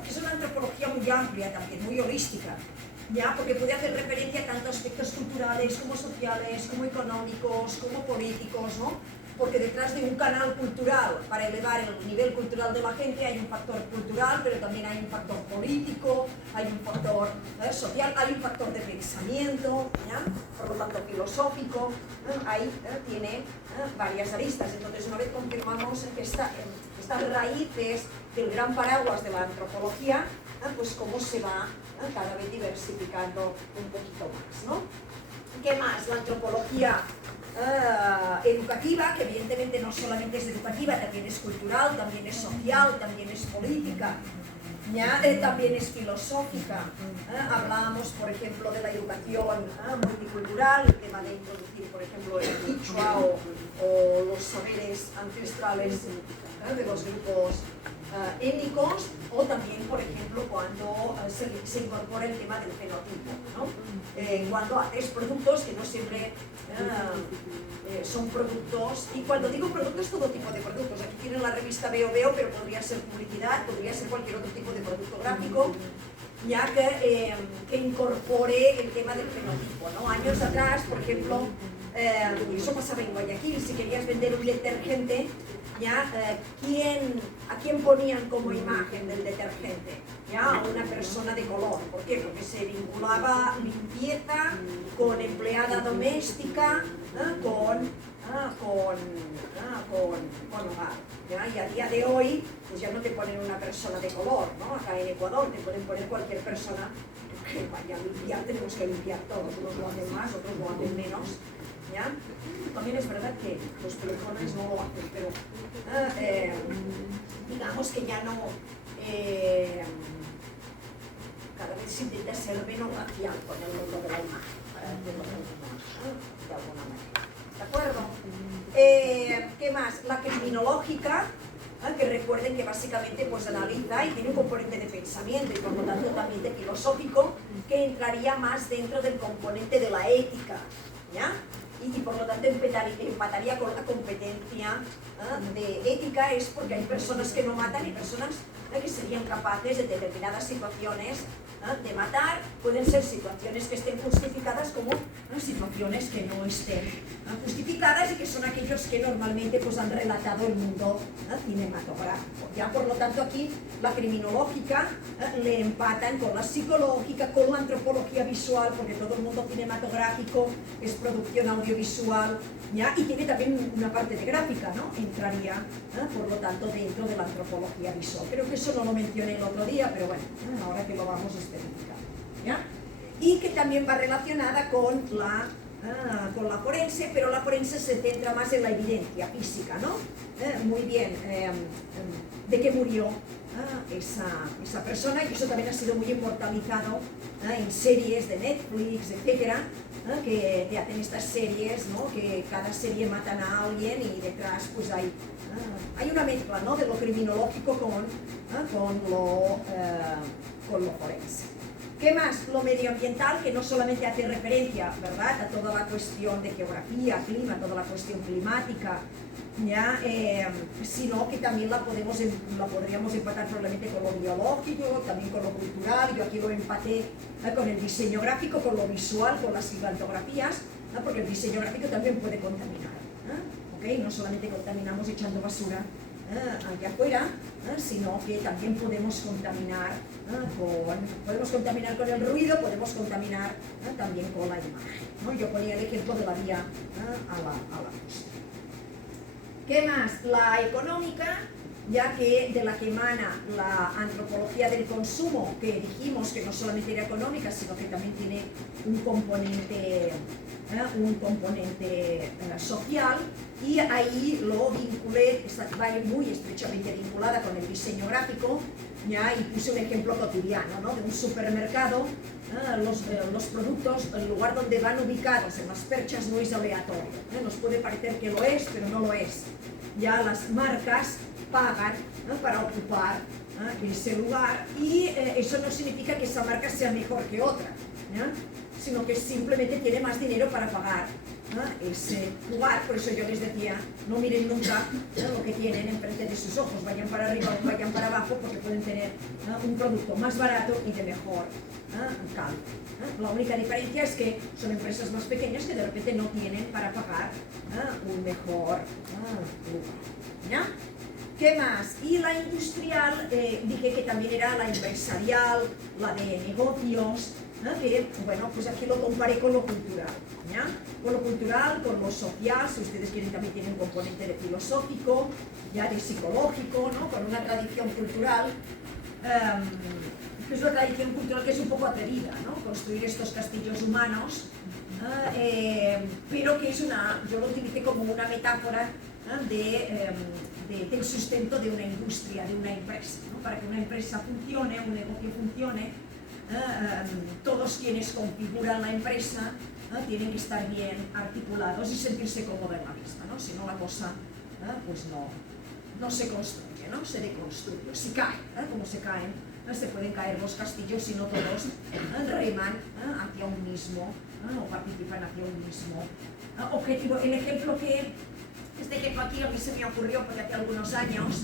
porque es una antropología muy amplia también, muy holística, ¿ya? Porque puede hacer referencia tanto a aspectos culturales como sociales, como económicos, como políticos, ¿no? Porque detrás de un canal cultural para elevar el nivel cultural de la gente hay un factor cultural, pero también hay un factor político, hay un factor social, hay un factor de pensamiento, ¿ya? Por lo tanto filosófico, ahí tiene varias aristas. Entonces, una vez confirmamos que estas raíces del gran paraguas de la antropología, pues cómo se va cada vez diversificando un poquito más, ¿no? ¿Qué más? La antropología educativa, que evidentemente no solamente es educativa, también es cultural, también es social, también es política, ¿ya? También es filosófica. Hablábamos, por ejemplo, de la educación multicultural, el tema de introducir, por ejemplo, el quichua o los saberes ancestrales de los grupos étnicos, o también, por ejemplo, cuando se incorpora el tema del fenotipo, ¿no? Cuando haces productos que no siempre son productos, y cuando digo productos, todo tipo de productos. Aquí tienen la revista Veo Veo, pero podría ser publicidad, podría ser cualquier otro tipo de producto gráfico, ya que incorpore el tema del fenotipo, ¿no? Años atrás, por ejemplo, eso pasaba en Guayaquil, si querías vender un detergente, ¿ya? ¿A quién ponían como imagen del detergente? ¿Ya? A una persona de color. ¿Por qué? Porque se vinculaba limpieza con empleada doméstica, con hogar. ¿Ya? Y a día de hoy, pues ya no te ponen una persona de color, ¿no? Acá en Ecuador te pueden poner cualquier persona que vaya a limpiar, tenemos que limpiar todos, unos lo hacen más, otros lo hacen menos. ¿Ya? También es verdad que los pelucones no lo hacen, pero digamos que ya no, cada vez se intenta ser menos racial con el mundo de la imagen, de alguna manera. ¿De acuerdo? ¿Qué más? La criminológica, que recuerden que básicamente pues analiza y tiene un componente de pensamiento y por lo tanto también de filosófico, que entraría más dentro del componente de la ética, ¿ya? Y por lo tanto empataría con la competencia de ética, es porque hay personas que no matan y personas que serían capaces de determinadas situaciones de matar. Pueden ser situaciones que estén justificadas como situaciones que no estén justificadas y que son aquellos que normalmente pues, han relatado el mundo cinematográfico. Ya por lo tanto aquí la criminológica le empatan con la psicológica, con la antropología visual, porque todo el mundo cinematográfico es producción audiovisual, ¿ya? Y tiene también una parte de gráfica, ¿no? Entraría, por lo tanto, dentro de la antropología visual. Creo que eso no lo mencioné el otro día, pero bueno, ahora que lo vamos a especificar, ¿ya? Y que también va relacionada con la forense, pero la forense se centra más en la evidencia física, ¿no? Muy bien, de qué murió esa persona, y eso también ha sido muy inmortalizado en series de Netflix, etcétera, que te hacen estas series, ¿no? Que cada serie matan a alguien y detrás pues hay una mezcla, ¿no? De lo criminológico con lo forense. ¿Qué más? Lo medioambiental, que no solamente hace referencia, ¿verdad?, a toda la cuestión de geografía, clima, toda la cuestión climática, ¿ya? Sino que también la podríamos empatar probablemente con lo biológico, también con lo cultural. Yo aquí lo empaté con el diseño gráfico, con lo visual, con las gigantografías, ¿no? Porque el diseño gráfico también puede contaminar, ¿okay? No solamente contaminamos echando basura allá afuera, sino que también podemos contaminar con el ruido, podemos contaminar también con la imagen, ¿no? Yo ponía el ejemplo de la vía a la costa. ¿Qué más? La económica, ya que de la que emana la antropología del consumo, que dijimos que no solamente era económica, sino que también tiene un componente social, y ahí lo vinculé, está muy estrechamente vinculada con el diseño gráfico, ¿ya? Y puse un ejemplo cotidiano, ¿no? De un supermercado. Los productos, el lugar donde van ubicados en las perchas no es aleatorio, nos puede parecer que lo es, pero no lo es. Ya las marcas pagan, ¿no?, para ocupar ese lugar, y eso no significa que esa marca sea mejor que otra, ¿no?, sino que simplemente tiene más dinero para pagar es jugar. Por eso yo les decía, no miren nunca lo que tienen enfrente de sus ojos, vayan para arriba o vayan para abajo, porque pueden tener un producto más barato y de mejor calidad. La única diferencia es que son empresas más pequeñas que de repente no tienen para pagar un mejor lugar. ¿Qué más? Y la industrial, dije que también era la empresarial, la de negocios, que, bueno, pues aquí lo comparé con lo cultural, ¿ya? Con lo cultural, con lo social, si ustedes quieren también tiene un componente de filosófico, ya de psicológico, ¿no? Con una tradición cultural, que es una tradición cultural que es un poco atrevida, ¿no? Construir estos castillos humanos, pero que es yo lo utilicé como una metáfora del sustento de una industria, de una empresa, ¿no? Para que una empresa funcione, un negocio funcione, todos quienes configuran la empresa tienen que estar bien articulados y sentirse cómodos en la misma, ¿no? Si no la cosa pues no se construye, ¿no? Se deconstruye, se cae, como se caen, se pueden caer los castillos si no todos reman hacia un mismo o participan hacia un mismo objetivo. El ejemplo este ejemplo aquí a mí se me ocurrió porque hace algunos años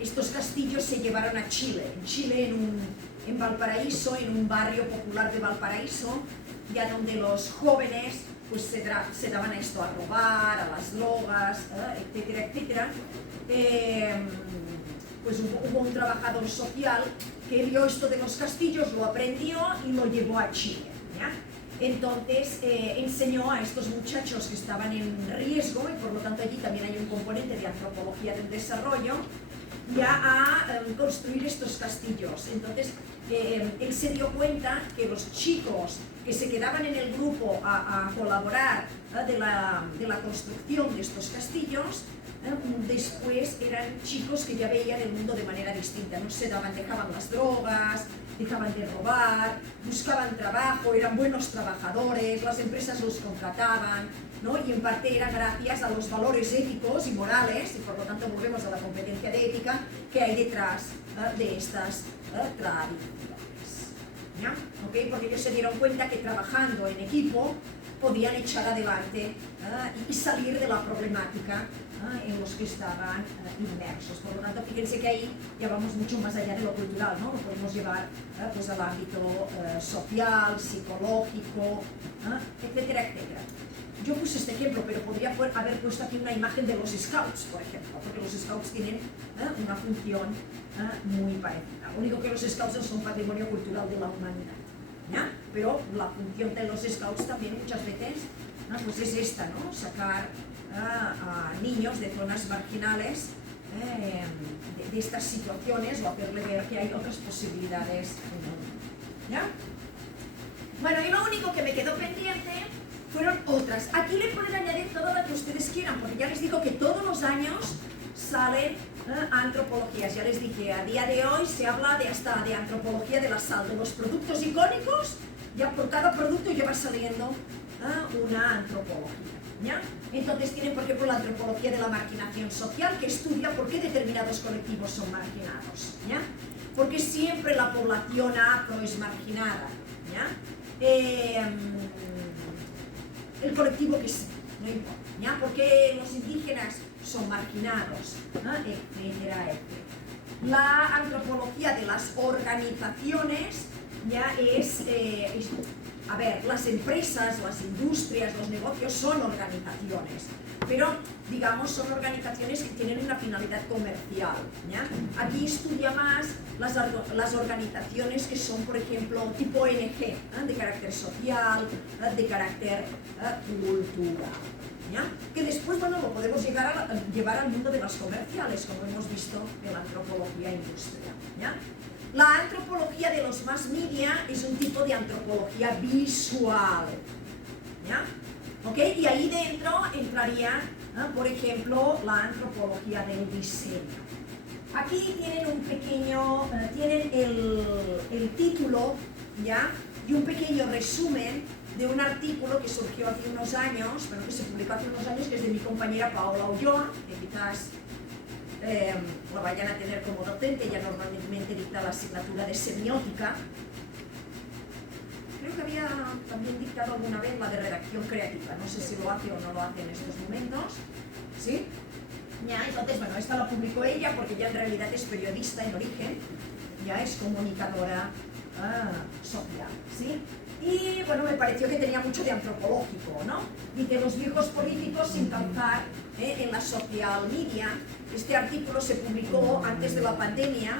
estos castillos se llevaron a Chile. En Chile, en Valparaíso, en un barrio popular de Valparaíso, ya donde los jóvenes pues se daban a esto, a robar, a las drogas, etcétera, etcétera. Pues hubo un trabajador social que vio esto de los castillos, lo aprendió y lo llevó a Chile, ¿ya? Entonces enseñó a estos muchachos que estaban en riesgo, y por lo tanto allí también hay un componente de antropología del desarrollo, ya a construir estos castillos. Entonces él se dio cuenta que los chicos que se quedaban en el grupo a colaborar de la construcción de estos castillos, después eran chicos que ya veían el mundo de manera distinta, no se dejaban las drogas, dejaban de robar, buscaban trabajo, eran buenos trabajadores, las empresas los contrataban, ¿no? Y en parte era gracias a los valores éticos y morales, y por lo tanto volvemos a la competencia de ética que hay detrás de estas tradiciones, ¿ya? ¿Okay? Porque ellos se dieron cuenta que trabajando en equipo podían echar adelante y salir de la problemática en los que estaban inmersos. Por lo tanto, fíjense que ahí ya vamos mucho más allá de lo cultural, ¿no? Lo podemos llevar pues al ámbito social, psicológico, etcétera, etcétera. Yo puse este ejemplo, pero podría haber puesto aquí una imagen de los Scouts, por ejemplo, porque los Scouts tienen una función muy parecida. Lo único que los Scouts no son patrimonio cultural de la humanidad, ¿ya? Pero la función de los Scouts también muchas veces pues es esta, ¿no? Sacar a niños de zonas marginales de estas situaciones o hacerle ver que hay otras posibilidades, ¿ya? Bueno, y lo único que me quedó pendiente fueron otras. Aquí le pueden añadir todo lo que ustedes quieran, porque ya les digo que todos los años salen antropologías. Ya les dije, a día de hoy se habla hasta de antropología de la sal, de los productos icónicos, ya por cada producto ya va saliendo una antropología, ¿ya? Entonces tienen, por ejemplo, la antropología de la marginación social, que estudia por qué determinados colectivos son marginados, ¿ya? Porque siempre la población afro es marginada, ¿ya? El colectivo que sí, no importa, ¿ya? Porque los indígenas son marginados, etcétera, etcétera. La antropología de las organizaciones ya a ver, las empresas, las industrias, los negocios son organizaciones, pero digamos son organizaciones que tienen una finalidad comercial, ¿ya? Aquí estudia más las organizaciones que son, por ejemplo, tipo ONG, de carácter social, de carácter cultural, ¿ya? Que después, bueno, lo podemos llevar al mundo de las comerciales, como hemos visto en la antropología industrial, ¿ya? La antropología de los mass media es un tipo de antropología visual, ¿ya? ¿Ok? Y ahí dentro entraría, por ejemplo, la antropología del diseño. Aquí tienen un pequeño, tienen el título, ¿ya? Y un pequeño resumen de un artículo que surgió hace unos años, bueno, que se publicó hace unos años, que es de mi compañera Paola Ulloa, que quizás la vayan a tener como docente. Ella normalmente dicta la asignatura de semiótica, creo que había también dictado alguna vez la de redacción creativa, no sé si lo hace o no lo hace en estos momentos, ¿sí? Ya, entonces, bueno, esta la publicó ella porque ella en realidad es periodista en origen, ya es comunicadora social, ¿sí? Y bueno, me pareció que tenía mucho de antropológico, ¿no? Dice, los viejos políticos sin calzar en la social media. Este artículo se publicó antes de la pandemia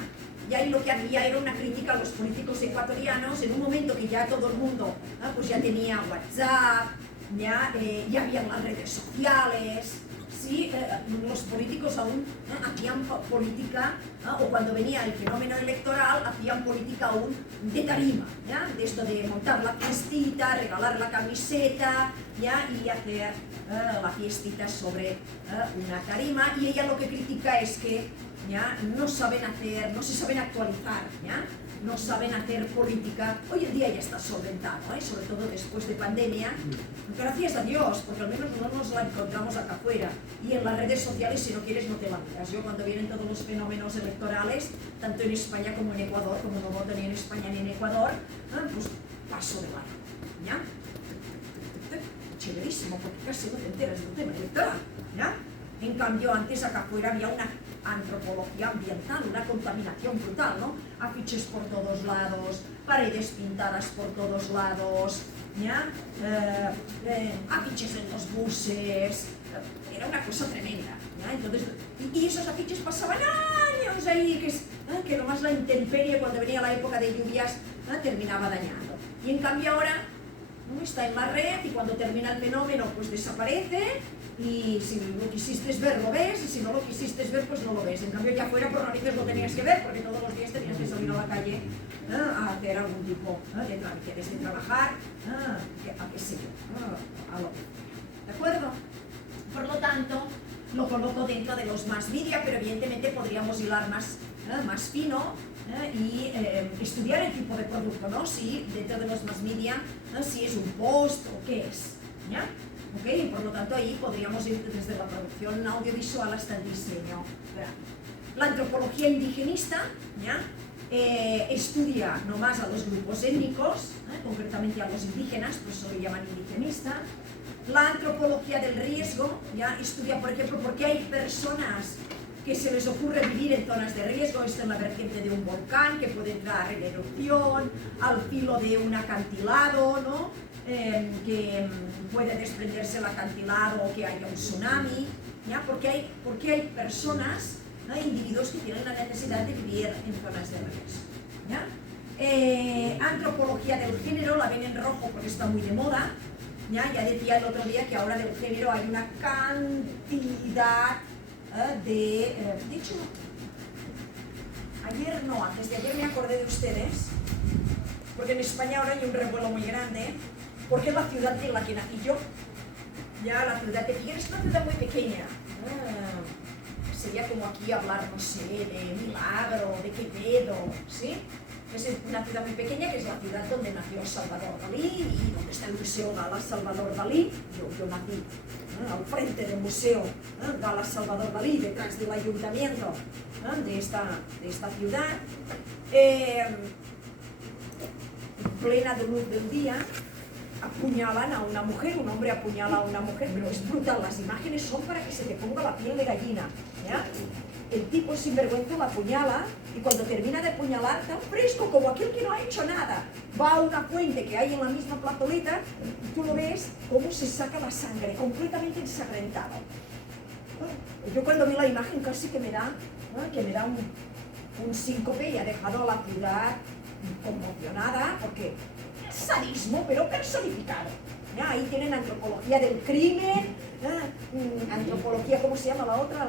y ahí lo que hacía era una crítica a los políticos ecuatorianos en un momento que ya todo el mundo pues ya tenía WhatsApp, ya había las redes sociales. Sí, los políticos aún hacían política, o cuando venía el fenómeno electoral, hacían política aún de tarima, ¿ya? De esto de montar la fiestita, regalar la camiseta, ¿ya? Y hacer la fiestita sobre una tarima. Y ella lo que critica es que ¿ya? No saben hacer, no se saben actualizar, ¿ya? No saben hacer política. Hoy en día ya está solventado, sobre todo después de pandemia. Gracias a Dios, porque al menos no nos la encontramos acá afuera. Y en las redes sociales, si no quieres, no te la miras. Yo cuando vienen todos los fenómenos electorales, tanto en España como en Ecuador, como no voto ni en España ni en Ecuador, pues paso de largo, ¿ya? Chéverísimo, porque casi no te enteras del tema electoral, ¿ya? En cambio, antes acá afuera había una antropología ambiental, una contaminación brutal, ¿no? Afiches por todos lados, paredes pintadas por todos lados, ¿ya? Afiches en los buses, era una cosa tremenda, ¿ya? Entonces, y esos afiches pasaban años ahí, que nomás la intemperie cuando venía la época de lluvias terminaba dañando. Y en cambio ahora está en la red y cuando termina el fenómeno pues desaparece. Y si lo quisiste ver, lo ves, y si no lo quisiste ver, pues no lo ves. En cambio, ya afuera por narices lo tenías que ver, porque todos los días tenías que salir a la calle a hacer algún tipo de trámite, desde trabajar, a qué sé yo, a lo que. ¿De acuerdo? Por lo tanto, lo coloco dentro de los más media, pero evidentemente podríamos hilar más fino y estudiar el tipo de producto, ¿no? Si dentro de los más media, si es un post o qué es, ¿ya? Okay, por lo tanto, ahí podríamos ir desde la producción audiovisual hasta el diseño. La antropología indigenista ¿ya? Estudia nomás a los grupos étnicos, concretamente a los indígenas, por eso lo llaman indigenista. La antropología del riesgo ¿ya? Estudia, por ejemplo, por qué hay personas que se les ocurre vivir en zonas de riesgo. Esto en la vertiente de un volcán que puede entrar en erupción, al filo de un acantilado, ¿no? Que puede desprenderse el acantilado o que haya un tsunami, ¿ya? Porque hay personas, individuos que tienen la necesidad de vivir en zonas de riesgo, ¿ya? Antropología del género, la ven en rojo porque está muy de moda, ya decía el otro día que ahora del género hay una cantidad de hecho, antes de ayer me acordé de ustedes, porque en España ahora hay un revuelo muy grande, porque la ciudad en la que nací yo, ya la ciudad de Figueres es una ciudad muy pequeña. Sería como aquí hablar, no sé, de Milagro, de Quevedo, ¿sí? Es una ciudad muy pequeña que es la ciudad donde nació Salvador Dalí y donde está el Museo Gala Salvador Dalí. Yo nací al frente del Museo Gala Salvador Dalí, detrás del ayuntamiento de esta ciudad. En plena de luz del día, apuñalan a una mujer, un hombre apuñala a una mujer, pero es brutal, las imágenes son para que se te ponga la piel de gallina, ¿ya? El tipo sinvergüenza la apuñala y cuando termina de apuñalar, tan fresco como aquel que no ha hecho nada, va a una fuente que hay en la misma plazoleta y tú lo ves cómo se saca la sangre, completamente ensangrentado. Yo cuando vi la imagen casi que me da un síncope y ha dejado a la ciudad conmocionada porque es sadismo pero personificado. ¿Ya? Ahí tienen antropología del crimen, antropología, ¿cómo se llama la otra?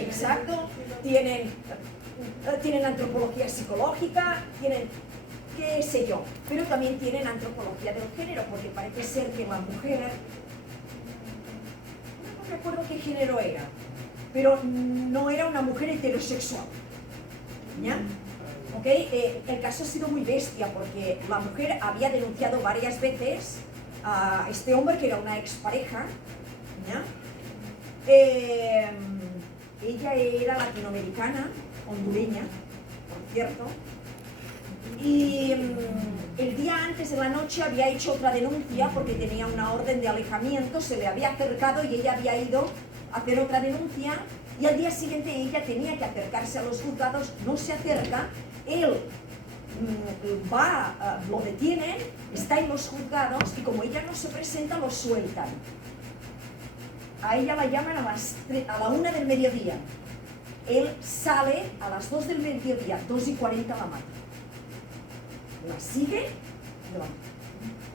Exacto, tienen antropología psicológica, tienen qué sé yo, pero también tienen antropología del género, porque parece ser que la mujer, no recuerdo qué género era, pero no era una mujer heterosexual, ¿ya? ¿Okay? El caso ha sido muy bestia porque la mujer había denunciado varias veces a este hombre que era una expareja, ¿ya? Ella era latinoamericana, hondureña, por cierto, Y el día antes de la noche había hecho otra denuncia porque tenía una orden de alejamiento, se le había acercado y ella había ido a hacer otra denuncia, y al día siguiente ella tenía que acercarse a los juzgados, no se acerca, él lo detienen, está en los juzgados y como ella no se presenta lo sueltan. A ella la llaman a la 1 del mediodía. Él sale a las 2 del mediodía, 2:40 la mata. La sigue, no.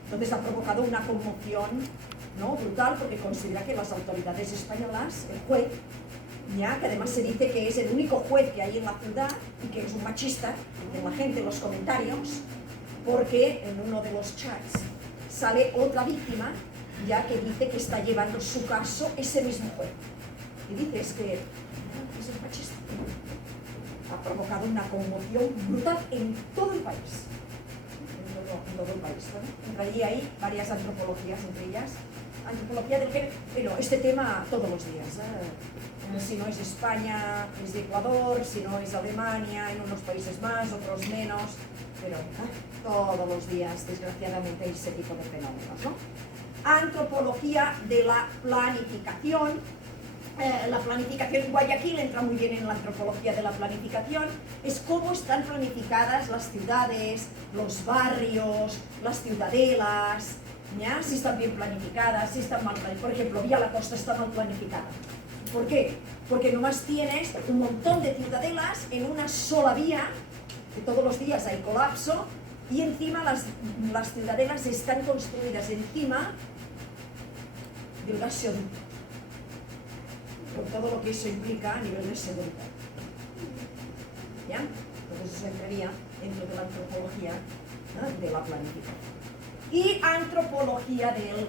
Entonces ha provocado una conmoción, ¿no?, brutal, porque considera que las autoridades españolas, el juez, ya, que además se dice que es el único juez que hay en la ciudad y que es un machista, de la gente en los comentarios, porque en uno de los chats sale otra víctima, ya que dice que está llevando su caso ese mismo juez. Y dice, es que es un machista. Ha provocado una conmoción brutal en todo el país. En todo el país, ¿no? Entraría ahí varias antropologías, entre ellas antropología del género, pero este tema todos los días. Si no es España, es de Ecuador, si no es Alemania, en unos países más, otros menos, pero todos los días, desgraciadamente, hay ese tipo de fenómenos, ¿no? Antropología de la planificación. La planificación en Guayaquil entra muy bien en la antropología de la planificación, es cómo están planificadas las ciudades, los barrios, las ciudadelas, ¿ya? Si están bien planificadas, si están mal planificadas. Por ejemplo, Vía la Costa está mal planificada. ¿Por qué? Porque nomás tienes un montón de ciudadelas en una sola vía, que todos los días hay colapso, y encima las ciudadelas están construidas encima del gasoducto, con todo lo que eso implica a nivel de seguridad. ¿Ya? Entonces eso entraría dentro de la antropología, ¿no?, de la planificación. Y antropología del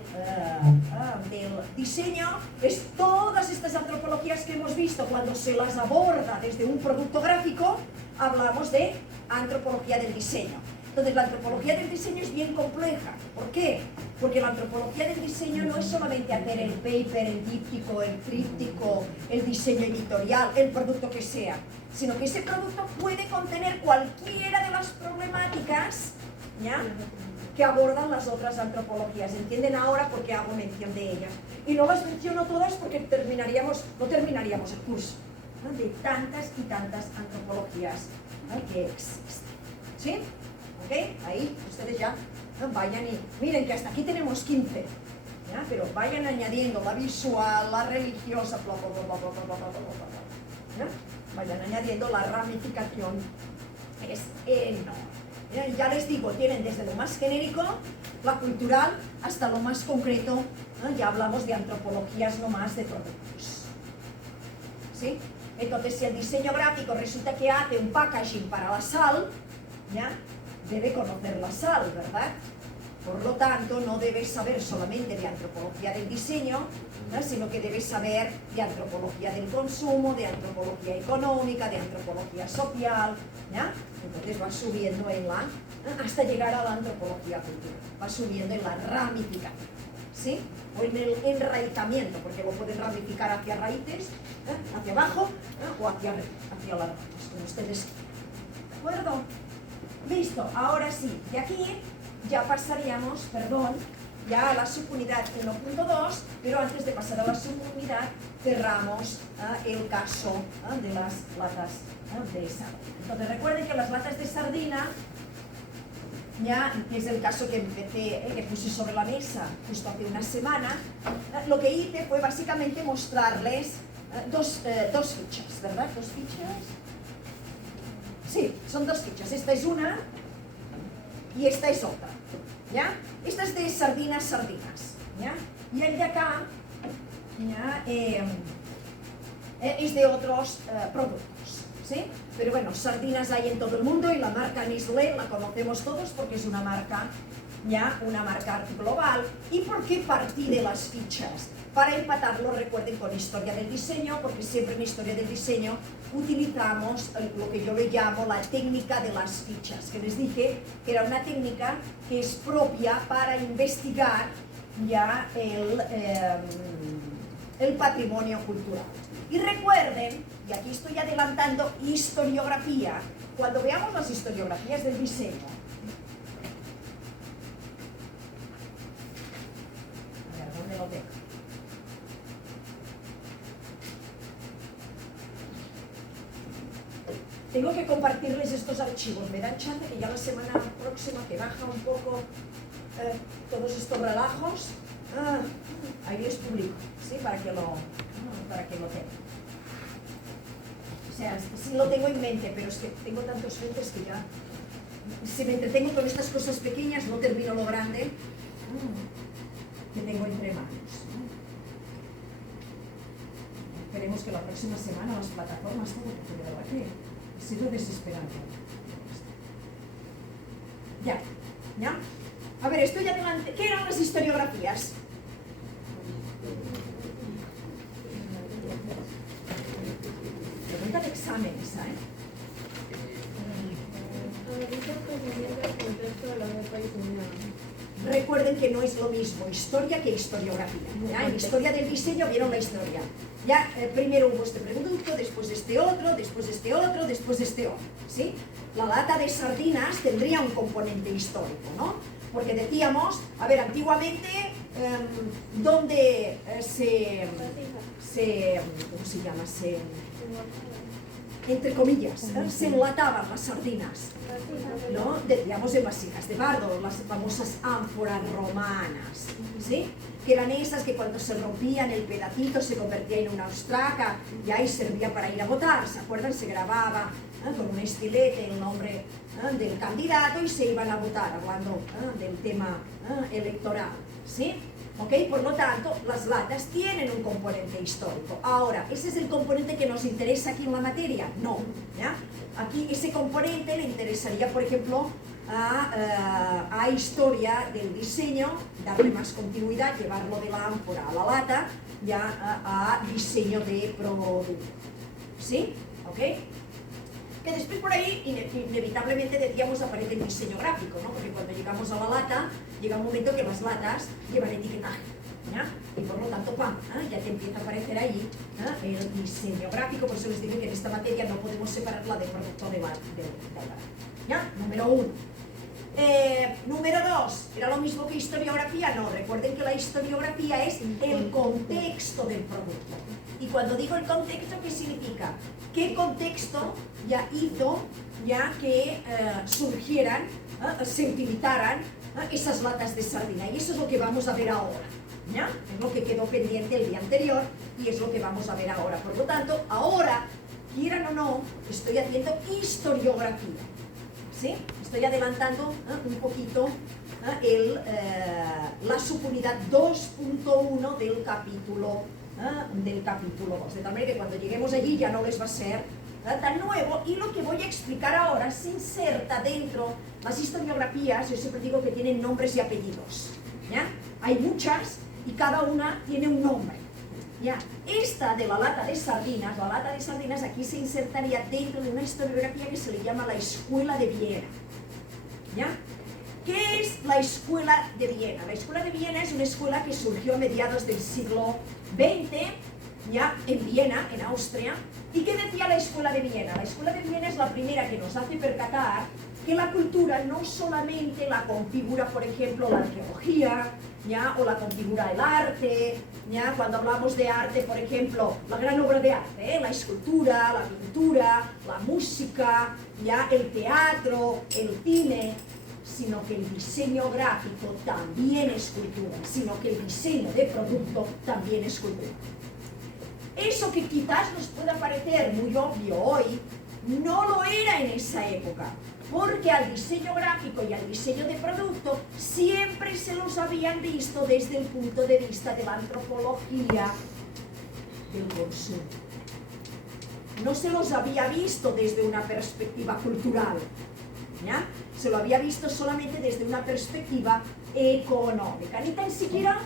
diseño es todas estas antropologías que hemos visto. Cuando se las aborda desde un producto gráfico, hablamos de antropología del diseño. Entonces la antropología del diseño es bien compleja. ¿Por qué? Porque la antropología del diseño no es solamente hacer el paper, el díptico, el tríptico, el diseño editorial, el producto que sea, sino que ese producto puede contener cualquiera de las problemáticas, ¿ya?, que abordan las otras antropologías. ¿Entienden ahora por qué hago mención de ellas? Y no las menciono todas porque no terminaríamos el curso, ¿no?, de tantas y tantas antropologías, ¿no?, que existen. ¿Sí? ¿Ok? Ahí ustedes ya vayan y miren que hasta aquí tenemos 15, ¿ya? Pero vayan añadiendo la visual, la religiosa, bla, bla, bla, bla, bla, bla, bla, bla, bla, ¿ya? Vayan añadiendo la ramificación, es enorme. Ya les digo, tienen desde lo más genérico, la cultural, hasta lo más concreto, ¿no? Ya hablamos de antropologías no más de productos. ¿Sí? Entonces, si el diseño gráfico resulta que hace un packaging para la sal, ¿ya?, debe conocer la sal, ¿verdad? Por lo tanto, no debes saber solamente de antropología del diseño, ¿no?, sino que debes saber de antropología del consumo, de antropología económica, de antropología social, ¿ya? Entonces va subiendo hasta llegar a la antropología cultural, va subiendo en la ramificación, ¿sí? O en el enraizamiento, porque lo pueden ramificar hacia raíces, hacia abajo, o hacia las ramas, como ustedes quieran. ¿De acuerdo? Listo, ahora sí, de aquí ya pasaríamos, ya a la subunidad 1.2, pero antes de pasar a la subunidad cerramos el caso de las latas de sardina. Entonces recuerden que las latas de sardina, ya que es el caso que empecé, que puse sobre la mesa justo hace una semana, lo que hice fue básicamente mostrarles dos fichas, ¿verdad? ¿Dos fichas? Sí, son dos fichas. Esta es una y esta es otra, ¿ya? Esta es de sardinas, ¿ya? Y el de acá, ¿ya?, es de otros productos, ¿sí? Pero bueno, sardinas hay en todo el mundo y la marca Nestlé la conocemos todos porque es una marca, ya, una marca global. ¿Y por qué partí de las fichas? Para empatarlo, recuerden, con historia del diseño, porque siempre en historia del diseño utilizamos lo que yo le llamo la técnica de las fichas, que les dije que era una técnica que es propia para investigar ya el patrimonio cultural. Y recuerden, y aquí estoy adelantando historiografía, cuando veamos las historiografías del diseño, a ver, ¿dónde lo tengo? Tengo que compartirles estos archivos. Me dan chance que ya la semana próxima, que baja un poco todos estos relajos, ahí les publico, ¿sí? Para que lo tengan. O sea, sí lo tengo en mente, pero es que tengo tantos frentes que ya, si me entretengo con estas cosas pequeñas, no termino lo grande que tengo entre manos. Esperemos que la próxima semana las plataformas todo, porque de verdad que ha sido desesperante. Ya. A ver, estoy adelante. ¿Qué eran las historiografías? Pregunta de examen esa, ¿eh? Recuerden que no es lo mismo historia que historiografía. ¿Ya? En historia del diseño vieron la historia. Ya primero hubo este producto, después este otro, después este otro, después este otro. ¿Sí? La lata de sardinas tendría un componente histórico, ¿no? Porque decíamos, a ver, antiguamente, donde ¿cómo se llama? Entre comillas, se enlataban las sardinas, ¿no? Decíamos en vasijas de barro, las famosas ánforas romanas, ¿sí? Que eran esas que cuando se rompían el pedacito se convertía en una ostraca y ahí servía para ir a votar, ¿se acuerdan? Se grababa con un estilete el nombre del candidato y se iban a votar, hablando del tema electoral, ¿sí? ¿Ok? Por lo tanto, las latas tienen un componente histórico. Ahora, ¿ese es el componente que nos interesa aquí en la materia? No, ¿ya? Aquí ese componente le interesaría, por ejemplo, a historia del diseño, darle más continuidad, llevarlo de la ánfora a la lata, ya a diseño de producto. ¿Sí? ¿Ok? Que después por ahí, inevitablemente decíamos, aparece el diseño gráfico, ¿no? Porque cuando llegamos a la lata, llega un momento que las latas llevan etiquetaje, ¿ya? Y por lo tanto, ¡pam!, ya te empieza a aparecer ahí el diseño gráfico. Por eso les digo que en esta materia no podemos separarla del producto de la ¿ya? Número 1. Número 2, ¿era lo mismo que historiografía? No, recuerden que la historiografía es el contexto del producto. Y cuando digo el contexto, ¿qué significa? ¿Qué contexto ya hizo ya que surgieran, se utilizaran esas latas de sardina? Y eso es lo que vamos a ver ahora, ¿ya? Es lo que quedó pendiente el día anterior y es lo que vamos a ver ahora. Por lo tanto, ahora, quieran o no, estoy haciendo historiografía, ¿sí? Estoy adelantando un poquito la subunidad 2.1 del capítulo 2, de tal manera que cuando lleguemos allí ya no les va a ser tan nuevo, y lo que voy a explicar ahora se inserta dentro. Las historiografías, yo siempre digo que tienen nombres y apellidos, ¿ya? Hay muchas y cada una tiene un nombre, ¿ya? Esta de la lata de sardinas aquí se insertaría dentro de una historiografía que se le llama la Escuela de Viena, ¿ya? ¿Qué es la Escuela de Viena? La Escuela de Viena es una escuela que surgió a mediados del siglo XX, ya en Viena, en Austria. ¿Y qué decía la Escuela de Viena? La Escuela de Viena es la primera que nos hace percatar que la cultura no solamente la configura, por ejemplo, la arqueología, ¿ya? O la configura el arte, ¿ya? Cuando hablamos de arte, por ejemplo, la gran obra de arte, la escultura, la pintura, la música, ¿ya? El teatro, el cine, sino que el diseño gráfico también es cultura, sino que el diseño de producto también es cultura. Eso que quizás nos pueda parecer muy obvio hoy, no lo era en esa época, porque al diseño gráfico y al diseño de producto siempre se los habían visto desde el punto de vista de la antropología del consumo. No se los había visto desde una perspectiva cultural, ¿ya? Se lo había visto solamente desde una perspectiva económica, ni tan siquiera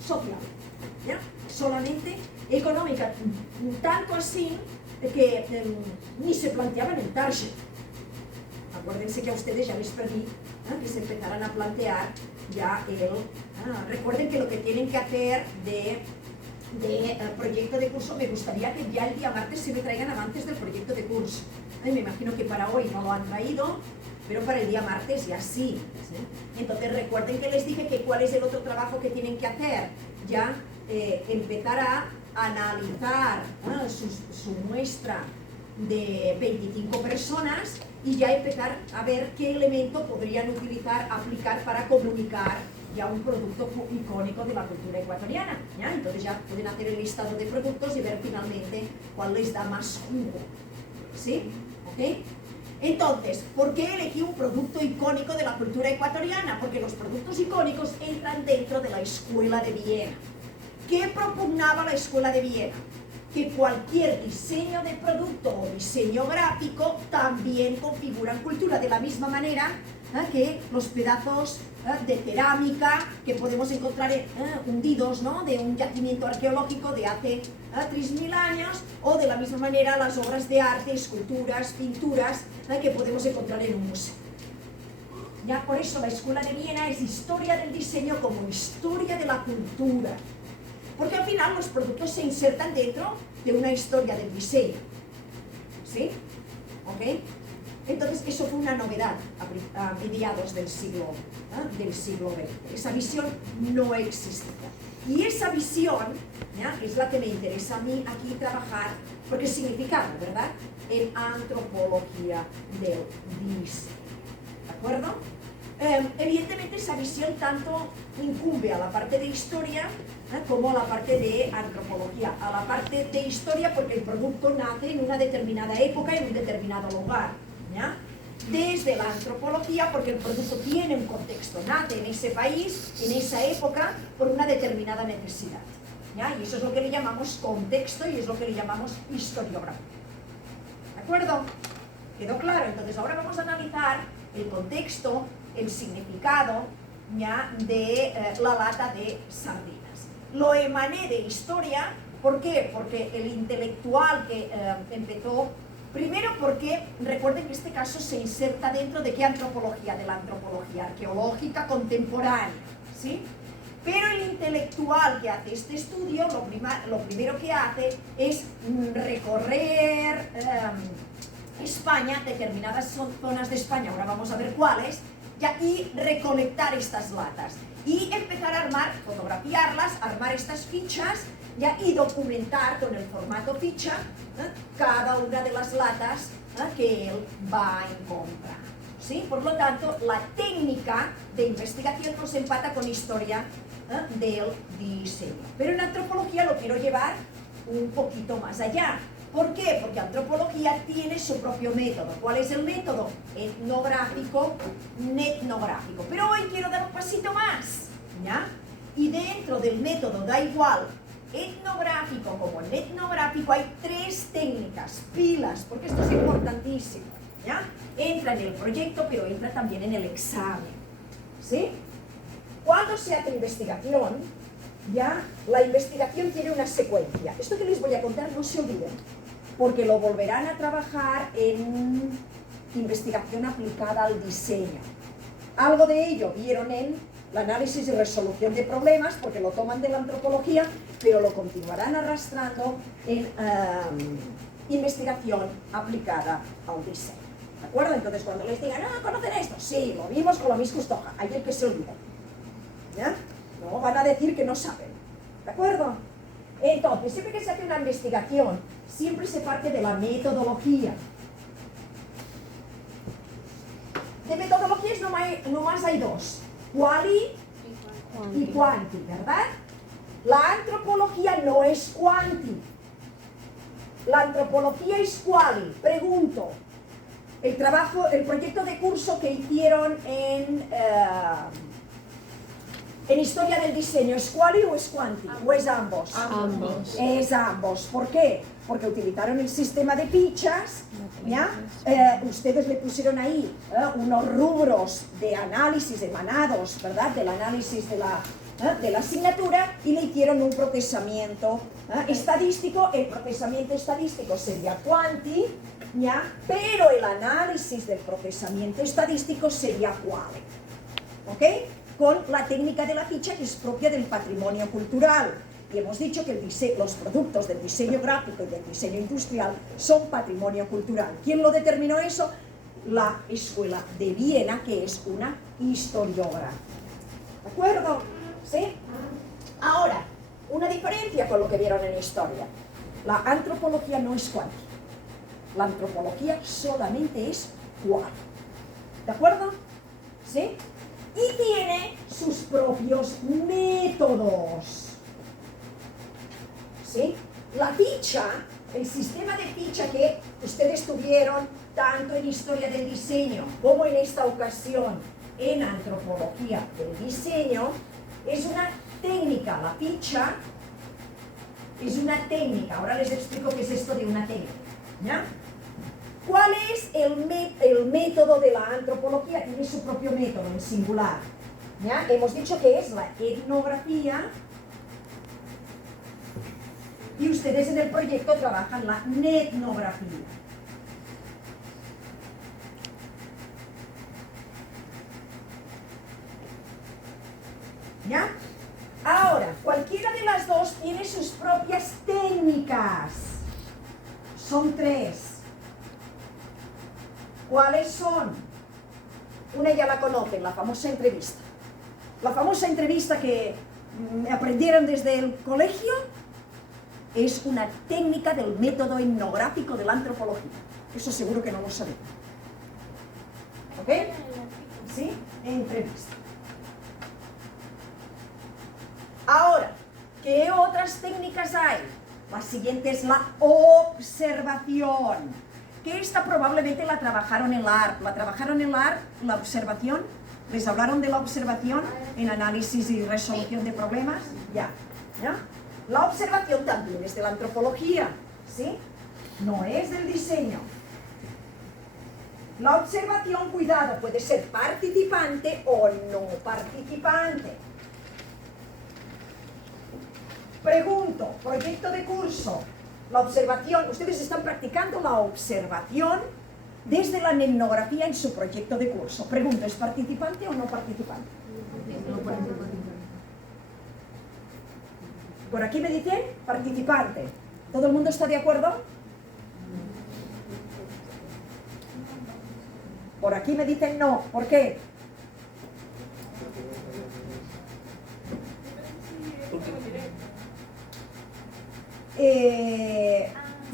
social, ¿ya? Solamente económica, tanto así que ni se planteaban el target. Acuérdense que a ustedes ya les pedí que se empezaran a plantear ya recuerden que lo que tienen que hacer de proyecto de curso, me gustaría que ya el día martes se me traigan avances del proyecto de curso, Me imagino que para hoy no lo han traído, pero para el día martes ya sí. Entonces recuerden que les dije que cuál es el otro trabajo que tienen que hacer. Ya empezar a analizar su muestra de 25 personas y ya empezar a ver qué elemento podrían utilizar, aplicar para comunicar ya un producto icónico de la cultura ecuatoriana. ¿Ya? Entonces ya pueden hacer el listado de productos y ver finalmente cuál les da más jugo. ¿Sí? ¿Ok? Entonces, ¿por qué elegí un producto icónico de la cultura ecuatoriana? Porque los productos icónicos entran dentro de la Escuela de Viena. ¿Qué propugnaba la Escuela de Viena? Que cualquier diseño de producto o diseño gráfico también configuran cultura, de la misma manera que los pedazos de cerámica que podemos encontrar hundidos, ¿no?, de un yacimiento arqueológico de hace 3.000 años, o de la misma manera las obras de arte, esculturas, pinturas que podemos encontrar en un museo. Ya por eso la Escuela de Viena es historia del diseño como historia de la cultura, porque al final los productos se insertan dentro de una historia del diseño. ¿Sí? ¿Ok? Entonces eso fue una novedad a mediados del siglo XX. Esa visión no existía. Y esa visión, ¿ya?, es la que me interesa a mí aquí trabajar, porque significa, ¿verdad?, en antropología del diseño. ¿De acuerdo? Evidentemente esa visión tanto incumbe a la parte de historia como a la parte de antropología. A la parte de historia porque el producto nace en una determinada época, en un determinado lugar, ¿ya? Desde la antropología porque el producto tiene un contexto, nace en ese país, en esa época, por una determinada necesidad, ¿ya? Y eso es lo que le llamamos contexto y es lo que le llamamos historiografía. ¿De acuerdo? ¿Quedó claro? Entonces ahora vamos a analizar el contexto, el significado, ¿ya?, de la lata de sardinas. Lo emané de historia, ¿por qué? Porque el intelectual que empezó, primero porque recuerden que este caso se inserta dentro de ¿qué antropología? De la antropología arqueológica contemporánea, ¿sí? Pero el intelectual que hace este estudio, lo primero que hace es recorrer España, determinadas zonas de España, ahora vamos a ver cuáles, y recolectar estas latas y empezar a armar, fotografiarlas, armar estas fichas y documentar con el formato ficha cada una de las latas que él va a encontrar, ¿sí? Por lo tanto, la técnica de investigación nos empata con historia del diseño. Pero en antropología lo quiero llevar un poquito más allá. ¿Por qué? Porque antropología tiene su propio método. ¿Cuál es el método? Etnográfico, etnográfico. Pero hoy quiero dar un pasito más, ¿ya? Y dentro del método, da igual, etnográfico como etnográfico, hay 3 técnicas, pilas, porque esto es importantísimo, ¿ya? Entra en el proyecto, pero entra también en el examen, ¿sí? Cuando se hace investigación, ya, la investigación tiene una secuencia. Esto que les voy a contar no se olviden, porque lo volverán a trabajar en investigación aplicada al diseño. Algo de ello vieron en el análisis y resolución de problemas, porque lo toman de la antropología, pero lo continuarán arrastrando en investigación aplicada al diseño. ¿De acuerdo? Entonces cuando les digan, no, ¿conocen esto? Sí, lo vimos con la Miss Custoja. Hay el que se olvida. ¿Ya? No van a decir que no saben. ¿De acuerdo? Entonces, siempre que se hace una investigación, siempre se parte de la metodología. De metodologías nomás hay 2. Quali y quanti, ¿verdad? La antropología no es quanti. La antropología es quali. Pregunto, el proyecto de curso que hicieron en historia del diseño, ¿es quali o es quanti? ¿O es ambos? Ambos. Es ambos. ¿Por qué? Porque utilizaron el sistema de fichas, ¿ya? Ustedes le pusieron ahí unos rubros de análisis emanados, ¿verdad?, del análisis de la asignatura, y le hicieron un procesamiento estadístico. El procesamiento estadístico sería quanti, ¿ya?, pero el análisis del procesamiento estadístico sería quali. ¿Ok? Con la técnica de la ficha que es propia del patrimonio cultural. Y hemos dicho que los productos del diseño gráfico y del diseño industrial son patrimonio cultural. ¿Quién lo determinó eso? La Escuela de Viena, que es una historiógrafa. ¿De acuerdo? ¿Sí? Ahora, una diferencia con lo que vieron en historia. La antropología no es cuántica. La antropología solamente es cuál. ¿De acuerdo? ¿Sí? Y tiene sus propios métodos. ¿Sí? La ficha, el sistema de ficha que ustedes tuvieron tanto en historia del diseño como en esta ocasión en antropología del diseño, es una técnica. La ficha es una técnica. Ahora les explico qué es esto de una técnica. ¿Ya? ¿Cuál es el método de la antropología? Tiene su propio método en singular. ¿Ya? Hemos dicho que es la etnografía. Y ustedes en el proyecto trabajan la etnografía. ¿Ya? Ahora, cualquiera de las dos tiene sus propias técnicas. Son 3. ¿Cuáles son? Una ya la conocen, la famosa entrevista. La famosa entrevista que aprendieron desde el colegio es una técnica del método etnográfico de la antropología. Eso seguro que no lo saben. ¿Ok? ¿Sí? Entrevista. Ahora, ¿qué otras técnicas hay? La siguiente es la observación, que esta probablemente la trabajaron en la ARP. ¿La trabajaron en la ARP, la observación? ¿Les hablaron de la observación en análisis y resolución de problemas? Ya. La observación también es de la antropología, ¿sí? No es del diseño. La observación, cuidado, puede ser participante o no participante. Pregunto, proyecto de curso, la observación, ustedes están practicando la observación desde la etnografía en su proyecto de curso. Pregunto, ¿es participante o no participante? Por aquí me dicen participante. ¿Todo el mundo está de acuerdo? Por aquí me dicen no. ¿Por qué?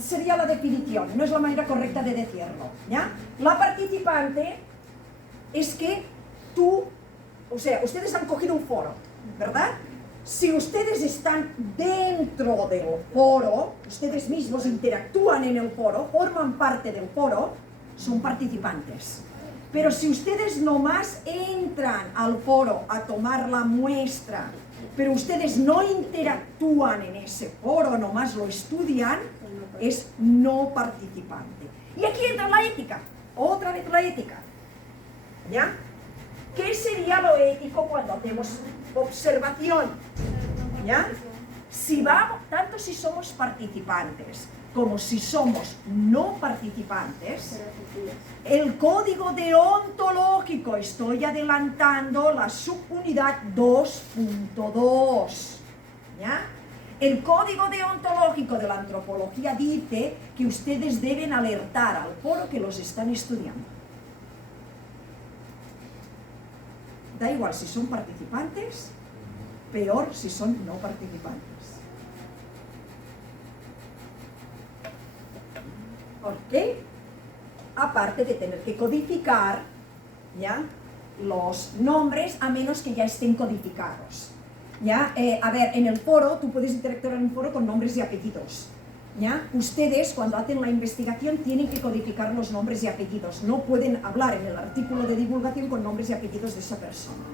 Sería la definición, no es la manera correcta de decirlo, ¿ya? La participante es que ustedes han cogido un foro, ¿verdad? Si ustedes están dentro del foro, ustedes mismos interactúan en el foro, forman parte del foro, son participantes. Pero si ustedes nomás entran al foro a tomar la muestra, pero ustedes no interactúan en ese foro, nomás lo estudian, es no participante. Y aquí entra la ética, otra vez la ética. ¿Ya? ¿Qué sería lo ético cuando hacemos observación? ¿Ya? Si vamos, tanto si somos participantes como si somos no participantes, el código deontológico, estoy adelantando la subunidad 2.2, ¿ya? El código deontológico de la antropología dice que ustedes deben alertar al foro que los están estudiando. Da igual si son participantes, peor si son no participantes. ¿Por qué? Aparte de tener que codificar, ¿ya?, los nombres, a menos que ya estén codificados. ¿Ya? A ver, en el foro, tú puedes interactuar en un foro con nombres y apellidos. ¿Ya? Ustedes, cuando hacen la investigación, tienen que codificar los nombres y apellidos. No pueden hablar en el artículo de divulgación con nombres y apellidos de esa persona.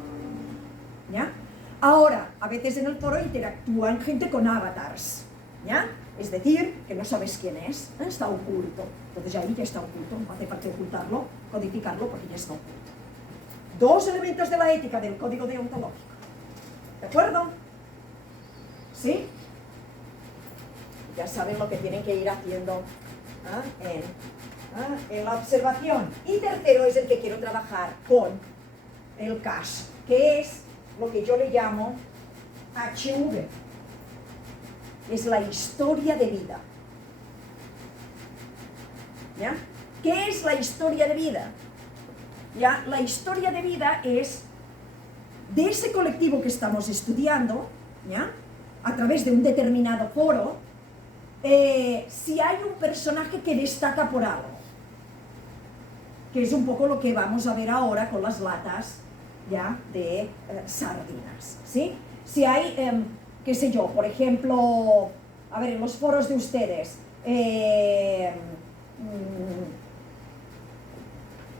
¿Ya? Ahora, a veces en el foro interactúan gente con avatars. ¿Ya? Es decir, que no sabes quién es, está oculto. Entonces ahí ya está oculto, no hace falta ocultarlo, codificarlo porque ya está oculto. 2 elementos de la ética del código deontológico. ¿De acuerdo? ¿Sí? Ya saben lo que tienen que ir haciendo en la observación. Y tercero es el que quiero trabajar con el caso, que es lo que yo le llamo HV. es la historia de vida. ¿Ya? ¿Qué es la historia de vida? ¿Ya? La historia de vida es de ese colectivo que estamos estudiando, ¿ya? A través de un determinado foro, si hay un personaje que destaca por algo, que es un poco lo que vamos a ver ahora con las latas, ¿ya? De sardinas, ¿sí? Si hay, qué sé yo, por ejemplo, a ver, en los foros de ustedes,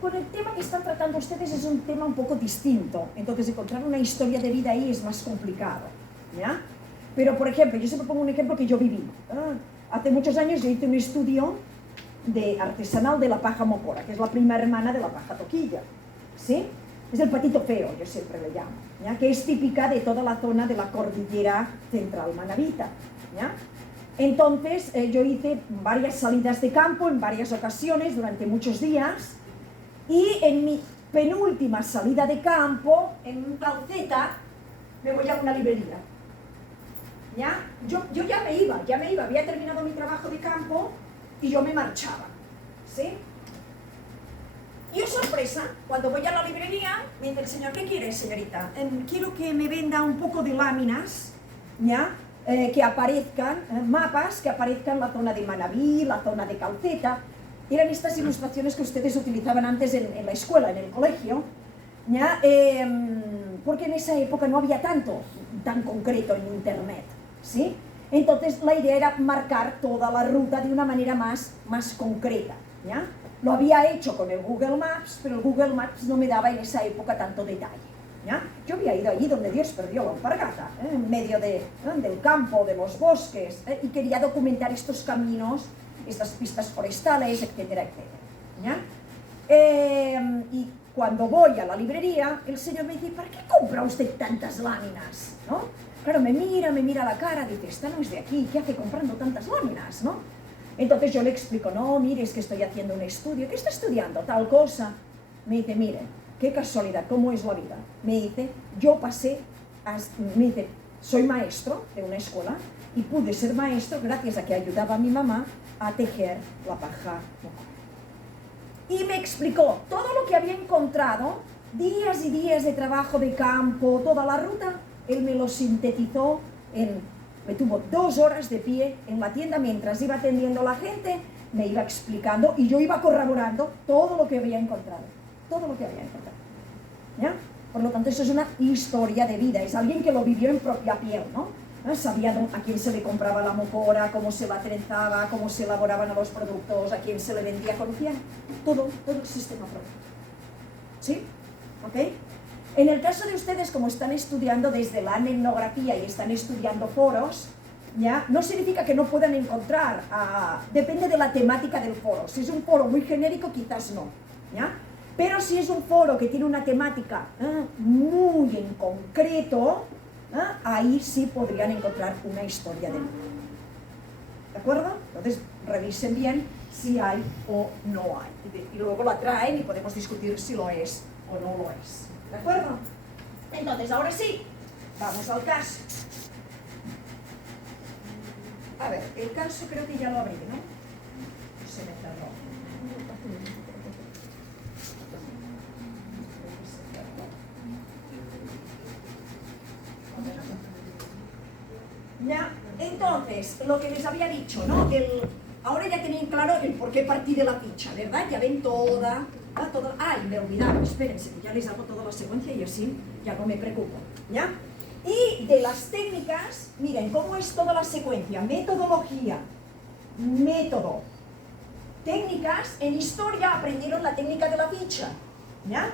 con el tema que están tratando ustedes es un tema un poco distinto, entonces encontrar una historia de vida ahí es más complicado, ¿ya? Pero, por ejemplo, yo siempre pongo un ejemplo que yo viví. Hace muchos años yo hice un estudio de artesanal de la paja mocora, que es la prima hermana de la paja toquilla, ¿sí? Es el patito feo, yo siempre le llamo, ¿ya? Que es típica de toda la zona de la cordillera central manabita, ¿ya? Entonces, yo hice varias salidas de campo en varias ocasiones durante muchos días, y en mi penúltima salida de campo, en calceta, me voy a una librería. ¿Ya? Yo ya me iba, había terminado mi trabajo de campo y yo me marchaba, ¿sí? Y oh sorpresa, cuando voy a la librería, me dice el señor, ¿qué quiere, señorita? Quiero que me venda un poco de láminas, ¿ya? Que aparezcan, mapas que aparezcan la zona de Manabí, la zona de Calceta. Eran estas ilustraciones que ustedes utilizaban antes en la escuela, en el colegio, ¿ya? Porque en esa época no había tanto, tan concreto en internet, ¿sí? Entonces la idea era marcar toda la ruta de una manera más concreta, ¿ya? Lo había hecho con el Google Maps, pero el Google Maps no me daba en esa época tanto detalle, ¿ya? Yo había ido allí donde Dios perdió la alpargata, en medio del campo, de los bosques, y quería documentar estos caminos, estas pistas forestales, etcétera, etcétera, ¿ya? Y cuando voy a la librería, el señor me dice, ¿para qué compra usted tantas láminas? ¿No? Claro, me mira la cara, dice, esta no es de aquí, ¿qué hace comprando tantas láminas? ¿No? Entonces yo le explico, no, mire, es que estoy haciendo un estudio. ¿Qué está estudiando? Tal cosa. Me dice, mire, qué casualidad, ¿cómo es la vida? Me dice, me dice, soy maestro de una escuela y pude ser maestro gracias a que ayudaba a mi mamá a tejer la paja mocora. Y me explicó todo lo que había encontrado, días y días de trabajo de campo, toda la ruta, él me lo sintetizó me tuvo 2 horas de pie en la tienda mientras iba atendiendo a la gente, me iba explicando y yo iba corroborando todo lo que había encontrado, ¿ya? Por lo tanto, eso es una historia de vida, es alguien que lo vivió en propia piel, ¿no? Sabía a quién se le compraba la mocora, cómo se la trenzaba, cómo se elaboraban los productos, a quién se le vendía, conocía todo el sistema productivo, ¿sí? ¿Ok? En el caso de ustedes, como están estudiando desde la etnografía y están estudiando foros, ¿ya? No significa que no puedan encontrar, depende de la temática del foro. Si es un foro muy genérico, quizás no, ¿ya? Pero si es un foro que tiene una temática muy en concreto, ahí sí podrían encontrar una historia de vida. ¿De acuerdo? Entonces, revisen bien si hay o no hay. Y luego la traen y podemos discutir si lo es o no lo es. ¿De acuerdo? Entonces, ahora sí, vamos al caso. A ver, el caso creo que ya lo abrí, ¿no? Se me cerró. Ya, entonces, lo que les había dicho, ¿no? Ahora ya tenéis claro el por qué partí de la ficha, ¿verdad? Ya ven toda. Y me olvidaba, espérense, que ya les hago toda la secuencia y así ya no me preocupo, ¿ya? Y de las técnicas, miren, ¿cómo es toda la secuencia? Metodología, método. Técnicas, en historia aprendieron la técnica de la ficha, ¿ya?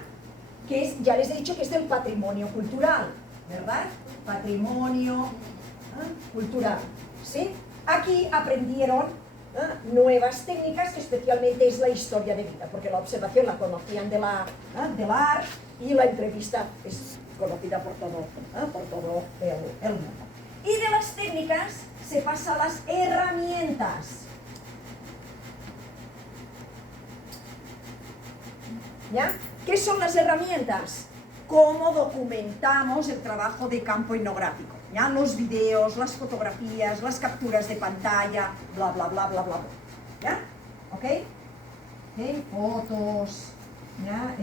Que es, ya les he dicho que es del patrimonio cultural, ¿verdad? Patrimonio cultural, ¿sí? Aquí aprendieron nuevas técnicas, que especialmente es la historia de vida, porque la observación la conocían del art y la entrevista es conocida por todo el mundo. Y de las técnicas se pasa a las herramientas. ¿Ya? ¿Qué son las herramientas? cómo documentamos el trabajo de campo etnográfico. ¿Ya? Los videos, las fotografías, las capturas de pantalla, bla, bla, bla, bla, bla. ¿Ya? ¿Ok? Fotos, ¿ya?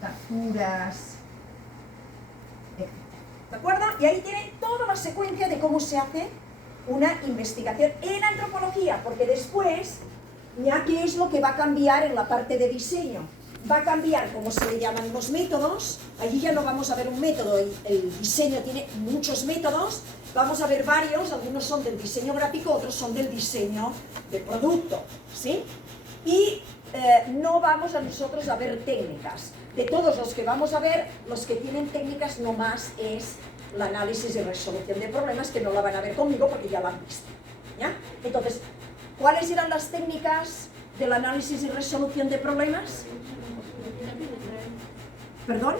Capturas, etc. ¿De acuerdo? Y ahí tienen toda la secuencia de cómo se hace una investigación en antropología, porque después, ya qué es lo que va a cambiar en la parte de diseño. Va a cambiar cómo se le llaman los métodos. Allí ya no vamos a ver un método, el diseño tiene muchos métodos, vamos a ver varios, algunos son del diseño gráfico, otros son del diseño de producto, ¿sí? Y no vamos a nosotros a ver técnicas. De todos los que vamos a ver, los que tienen técnicas no más es el análisis y resolución de problemas, que no la van a ver conmigo porque ya la han visto, ¿ya? Entonces, ¿cuáles eran las técnicas del análisis y resolución de problemas? ¿Perdón?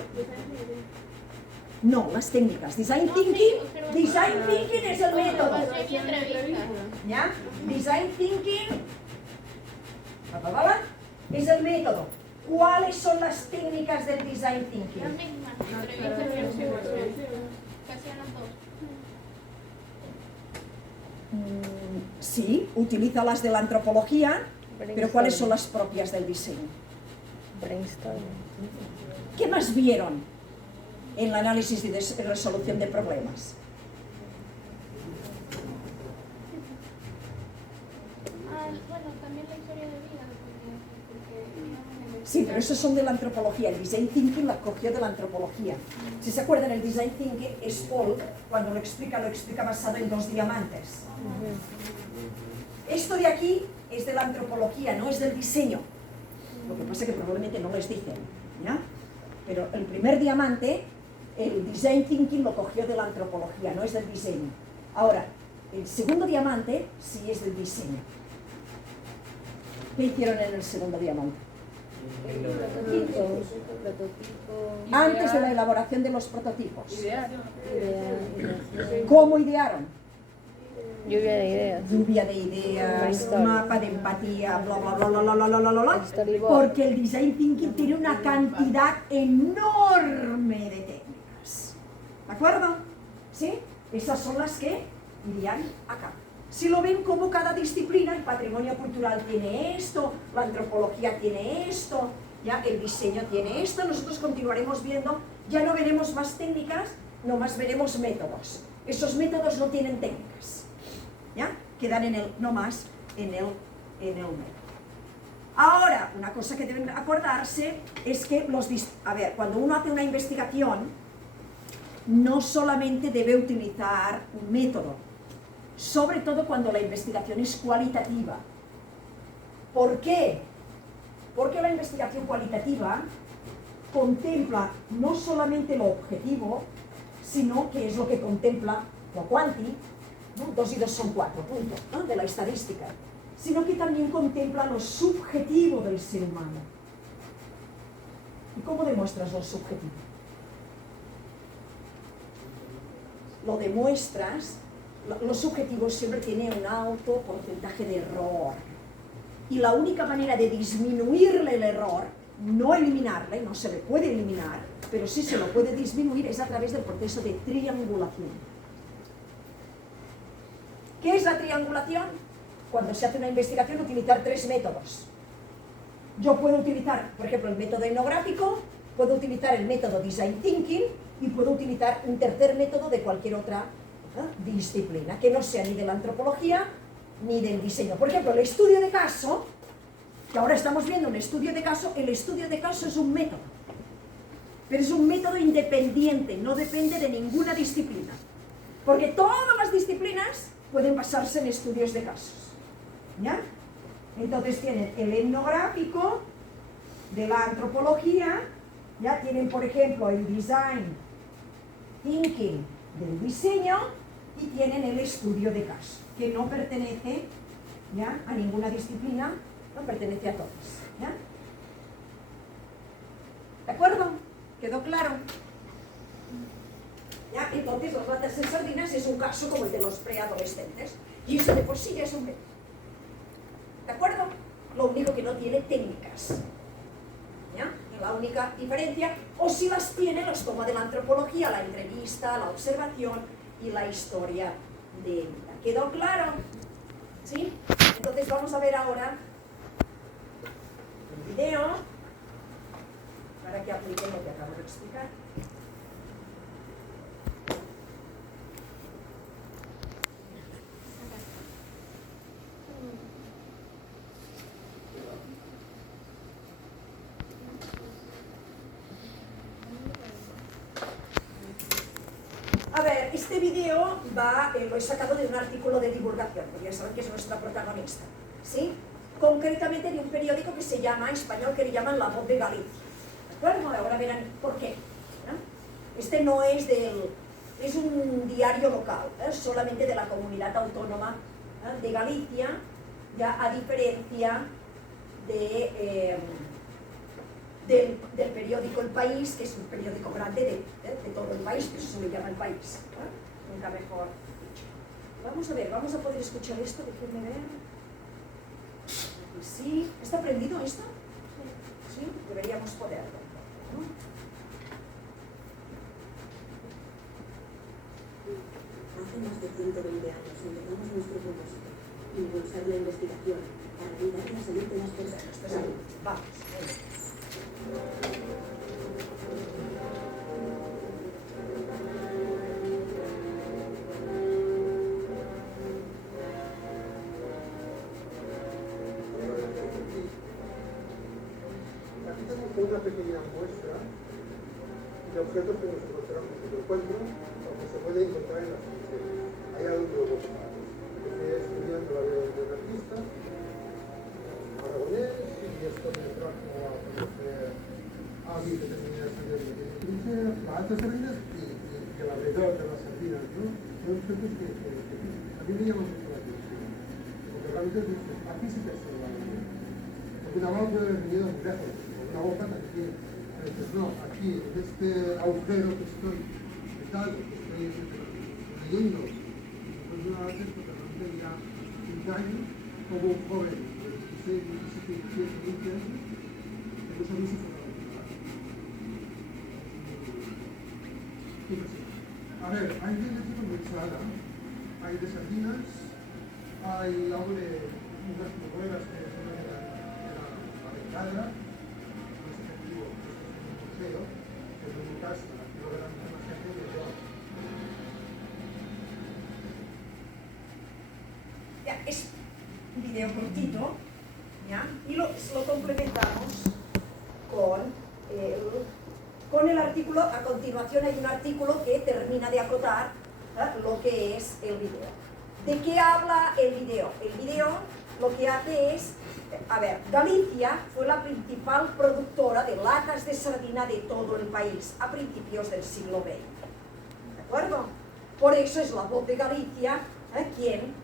No, las técnicas. Design thinking es el método. ¿Ya? Design thinking es el método. ¿Cuáles son las técnicas del design thinking? Las mismas. Sí, utiliza las de la antropología, pero ¿cuáles son las propias del diseño? ¿Qué más vieron en el análisis y resolución de problemas? Bueno, también la historia de vida, porque Sí, pero esos son de la antropología. El design thinking lo cogió de la antropología. Si se acuerdan, el design thinking es Paul, cuando lo explica basado en 2 diamantes. Esto de aquí es de la antropología, no es del diseño. Lo que pasa es que probablemente no les dicen, ¿ya? Pero el primer diamante, el design thinking lo cogió de la antropología, no es del diseño. Ahora, el segundo diamante sí es del diseño. ¿Qué hicieron en el segundo diamante? Antes de la elaboración de los prototipos. ¿Cómo idearon? Lluvia de ideas. Lluvia de ideas, Brainstorming. mapa de empatía, bla, bla, bla, bla, bla, bla, bla, bla, bla. Porque el design thinking tiene una cantidad enorme de técnicas. ¿De acuerdo? ¿Sí? Esas son las que irían acá. Si lo ven como cada disciplina, el patrimonio cultural tiene esto, la antropología tiene esto, ya el diseño tiene esto, nosotros continuaremos viendo, ya no veremos más técnicas, nomás veremos métodos. Esos métodos no tienen técnicas, ¿ya? Quedan nomás en el método. Ahora, una cosa que deben acordarse es que cuando uno hace una investigación, no solamente debe utilizar un método, sobre todo cuando la investigación es cualitativa. ¿Por qué? Porque la investigación cualitativa contempla no solamente lo objetivo, sino que es lo que contempla lo cuanti, ¿no? 2 y 2 son 4, punto, ¿no? De la estadística, sino que también contempla lo subjetivo del ser humano. ¿Y cómo demuestras lo subjetivo? Lo demuestras. Los subjetivos siempre tienen un alto porcentaje de error. Y la única manera de disminuirle el error, no eliminarle, no se le puede eliminar, pero sí se lo puede disminuir, es a través del proceso de triangulación. ¿Qué es la triangulación? Cuando se hace una investigación, utilizar 3 métodos. Yo puedo utilizar, por ejemplo, el método etnográfico, puedo utilizar el método design thinking y puedo utilizar un tercer método de cualquier otra disciplina, que no sea ni de la antropología ni del diseño. Por ejemplo, el estudio de caso, que ahora estamos viendo un estudio de caso, el estudio de caso es un método, pero es un método independiente, no depende de ninguna disciplina, porque todas las disciplinas pueden basarse en estudios de casos, ¿ya? Entonces tienen el etnográfico de la antropología, ya tienen por ejemplo el design thinking del diseño y tienen el estudio de caso, que no pertenece ya a ninguna disciplina, no pertenece a todos, ¿ya? ¿De acuerdo? ¿Quedó claro? ¿Ya? Entonces los ratas en sardinas es un caso como el de los preadolescentes y eso de por sí ya es un método. ¿De acuerdo? Lo único que no tiene técnicas, ¿ya? la única diferencia, o si las tiene, los toma de la antropología, la entrevista, la observación y la historia de vida. ¿Quedó claro? ¿Sí? Entonces vamos a ver ahora el video para que apliquen lo que acabo de explicar. A ver, este video lo he sacado de un artículo de divulgación, porque ya saben que es nuestra protagonista, ¿sí? Concretamente de un periódico que se llama, en español, que le llaman La Voz de Galicia. ¿De acuerdo? Ahora verán por qué. Este no es es un diario local, solamente de la comunidad autónoma de Galicia, ya a diferencia del periódico El País, que es un periódico grande de todo el país, que eso se le llama El País, nunca mejor dicho. Vamos a ver, vamos a poder escuchar esto, déjenme ver. Sí, ¿está prendido esto? Sí, deberíamos poderlo, ¿no? Hace más de 120 años empezamos nuestro propósito, impulsar la investigación para cuidar la salud de las personas. Vamos. Aquí tenemos una pequeña muestra de objetos que nos encontramos en el encuentro, aunque se puede encontrar en las museos. Hay algo de estoy estudiando la vida del artista aragonés y esto me trajo a conocer a alguien que tenía la alta sardinas y el alrededor de las sardinas, ¿no? Son objetos que a mí me llaman mucho la atención. Porque realmente dices, aquí sí que se va, ¿no? Porque una mano puede haber venido muy lejos, una boca también. Entonces, no, aquí, en este agujero que estoy, tal, que estoy leyendo, después de una vez esto, que realmente ya 15 años, como un joven de 16, 17, 20 años, entonces a mí sí fue una locura. A ver, hay de tipo de ensalada, hay de sardinas, hay algo de unas proveedoras que son de la ventana, no es efectivo, esto es un museo, que es un casa, aquí lo verán mucha más gente de yo. Ya, es un video cortito, ¿ya? Y lo complementamos con el artículo. A continuación hay un artículo que termina de acotar lo que es el video. ¿De qué habla el video? El video lo que hace es, a ver, Galicia fue la principal productora de latas de sardina de todo el país a principios del siglo XX. ¿De acuerdo? Por eso es La Voz de Galicia quien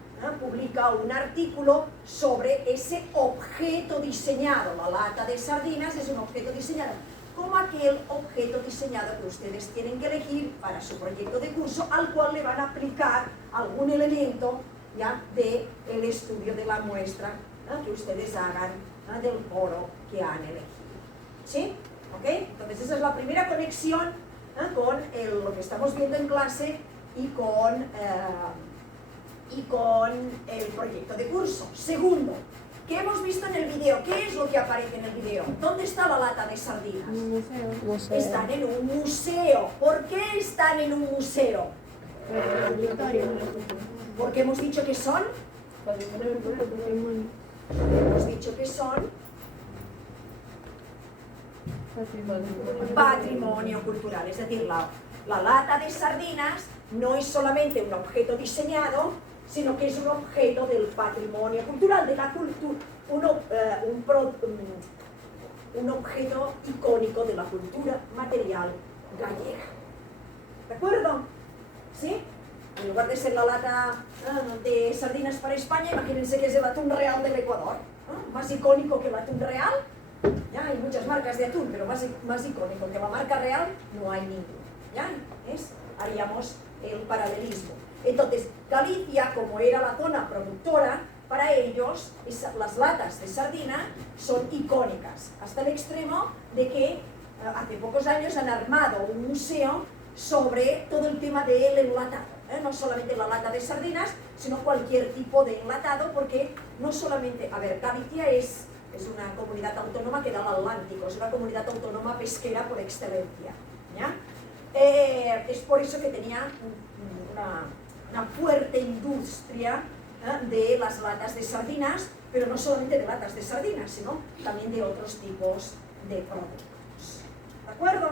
publica un artículo sobre ese objeto diseñado. La lata de sardinas es un objeto diseñado, como aquel objeto diseñado que ustedes tienen que elegir para su proyecto de curso, al cual le van a aplicar algún elemento ya del estudio de la muestra que ustedes hagan del foro que han elegido. ¿Sí? ¿Ok? Entonces esa es la primera conexión con lo que estamos viendo en clase y con el proyecto de curso. Segundo, ¿qué hemos visto en el video? ¿Qué es lo que aparece en el video? ¿Dónde está la lata de sardinas? Museo. Están en un museo. ¿Por qué están en un museo? Porque hemos dicho que son. Hemos dicho que son patrimonio cultural. Es decir, la lata de sardinas no es solamente un objeto diseñado, sino que es un objeto del patrimonio cultural, de la cultura, un objeto icónico de la cultura material gallega. ¿De acuerdo? ¿Sí? En lugar de ser la lata de sardinas para España, imagínense que es el atún real del Ecuador, más icónico que el atún real. Ya hay muchas marcas de atún, pero más icónico que la marca real no hay ninguna. ¿Ya? Haríamos el paralelismo. Entonces, Galicia, como era la zona productora, para ellos las latas de sardina son icónicas, hasta el extremo de que hace pocos años han armado un museo sobre todo el tema del enlatado, no solamente la lata de sardinas, sino cualquier tipo de enlatado, porque no solamente, a ver, Galicia es una comunidad autónoma que da al Atlántico, es una comunidad autónoma pesquera por excelencia, ¿ya? Es por eso que tenía una fuerte industria de las latas de sardinas, pero no solamente de latas de sardinas, sino también de otros tipos de productos. ¿De acuerdo?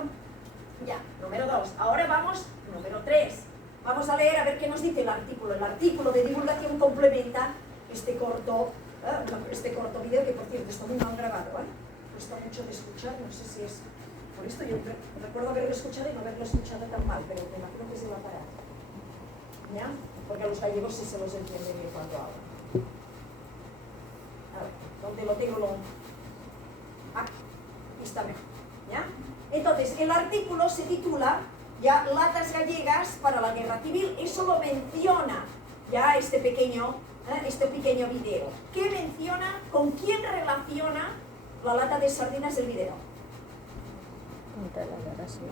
Ya, número 2. Ahora vamos, número 3. Vamos a leer a ver qué nos dice el artículo. El artículo de divulgación complementa este corto video, que por cierto está muy mal grabado, cuesta mucho de escuchar, no sé si es por esto. Yo recuerdo haberlo escuchado y no haberlo escuchado tan mal, pero me imagino que es el aparato, ¿ya? Porque a los gallegos sí se los entiende bien cuando hablan. A ver, ¿dónde lo tengo? Aquí está mejor, ¿ya? Entonces, el artículo se titula ya Latas gallegas para la guerra civil. Eso lo menciona ya este pequeño video. ¿Qué menciona? ¿Con quién relaciona la lata de sardinas del video? Contra la guerra civil.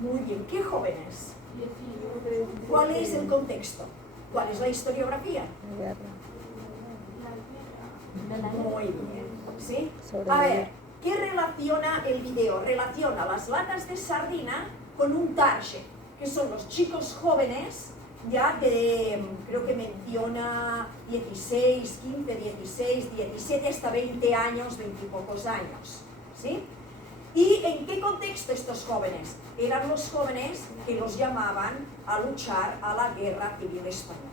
Muy bien, ¿qué jóvenes? ¿Cuál es el contexto? ¿Cuál es la historiografía? Muy bien, ¿sí? A ver, ¿qué relaciona el video? Relaciona las latas de sardina con un target, que son los chicos jóvenes, ya de, creo que menciona 16, 15, 16, 17, hasta 20 años, 20 y pocos años, ¿sí? ¿Y en qué contexto estos jóvenes? Eran los jóvenes que los llamaban a luchar a la Guerra Civil Española,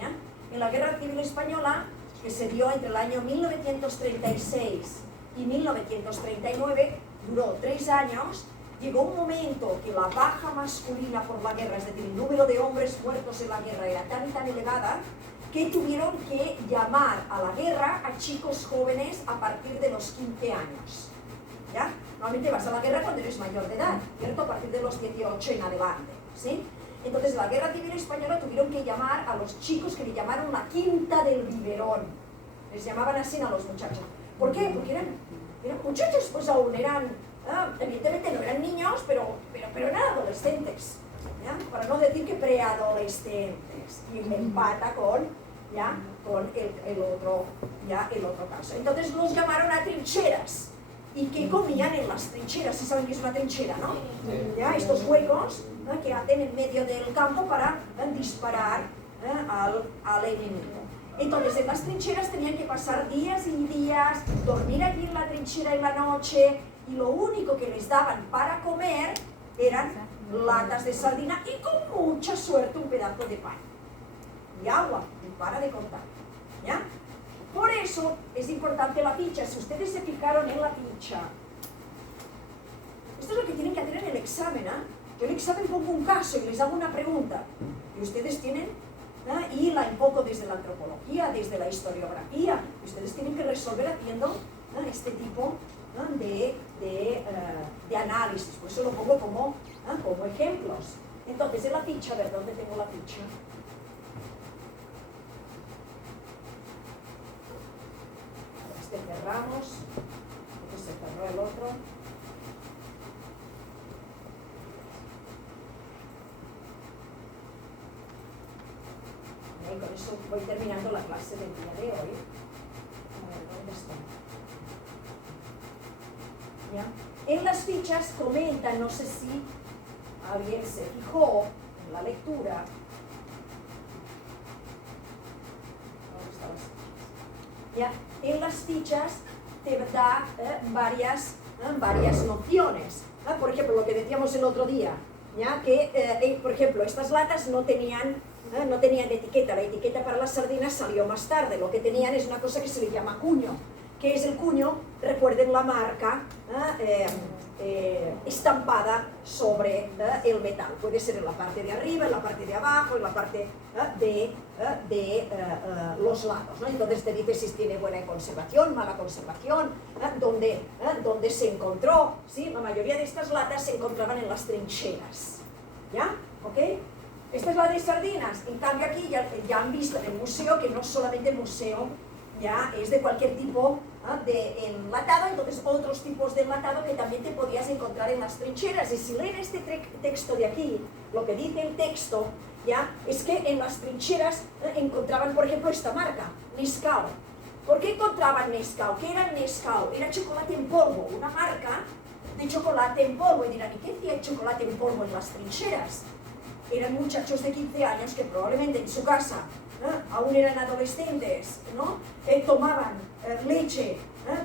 ¿ya? En la Guerra Civil Española, que se dio entre el año 1936 y 1939, duró 3 años, llegó un momento que la baja masculina por la guerra, es decir, el número de hombres muertos en la guerra era tan y tan elevada, que tuvieron que llamar a la guerra a chicos jóvenes a partir de los 15 años, ¿ya? Normalmente vas a la guerra cuando eres mayor de edad, ¿cierto? A partir de los 18 en adelante, ¿sí? Entonces, en la Guerra Civil Española tuvieron que llamar a los chicos que le llamaron la quinta del biberón. Les llamaban así a los muchachos. ¿Por qué? Porque eran muchachos, pues aún eran, evidentemente no eran niños, pero eran adolescentes, ¿ya? Para no decir que preadolescentes. Y empata con el otro caso. Entonces los llamaron a trincheras. ¿Y qué comían en las trincheras? ¿Sí saben qué es una trinchera, no? ¿Ya? Estos huecos, ¿no?, que hacen en medio del campo para disparar al enemigo. Entonces, en las trincheras tenían que pasar días y días, dormir allí en la trinchera en la noche, y lo único que les daban para comer eran latas de sardina y con mucha suerte un pedazo de pan. Y agua, y para de contar, ¿ya? Por eso es importante la ficha. Si ustedes se fijaron en la ficha, esto es lo que tienen que hacer en el examen, Yo en el examen pongo un caso y les hago una pregunta, y ustedes tienen, y la enfoco desde la antropología, desde la historiografía, y ustedes tienen que resolver haciendo este tipo de análisis. Por eso lo pongo como ejemplos. Entonces, en la ficha, a ver, ¿dónde tengo la ficha? Cerramos, entonces se cerró el otro. Y con eso voy terminando la clase del día de hoy. A ver, ¿dónde está? ¿Ya? En las fichas comentan, no sé si alguien se fijó en la lectura. ¿Dónde están las fichas? ¿Ya? En las fichas te da varias nociones. Por ejemplo, lo que decíamos el otro día, ¿ya? Que, por ejemplo, estas latas no tenían etiqueta. La etiqueta para las sardinas salió más tarde. Lo que tenían es una cosa que se le llama cuño. ¿Qué es el cuño? Recuerden la marca estampada sobre el metal. Puede ser en la parte de arriba, en la parte de abajo, en la parte de los lados, ¿no? Entonces te dice si tiene buena conservación, mala conservación, dónde se encontró, ¿sí? La mayoría de estas latas se encontraban en las trincheras, ¿ya? ¿Ok? Esta es la de sardinas. En cambio aquí ya han visto en el museo que no solamente el museo ya es de cualquier tipo de enlatado, entonces otros tipos de enlatado que también te podías encontrar en las trincheras. Y si leen este texto de aquí, lo que dice el texto, ¿ya? Es que en las trincheras encontraban, por ejemplo, esta marca, Nescau. ¿Por qué encontraban Nescau? ¿Qué era Nescau? Era chocolate en polvo, una marca de chocolate en polvo. Y dirán, ¿y qué hacía el chocolate en polvo en las trincheras? Eran muchachos de 15 años que probablemente en su casa aún eran adolescentes, ¿no? Tomaban leche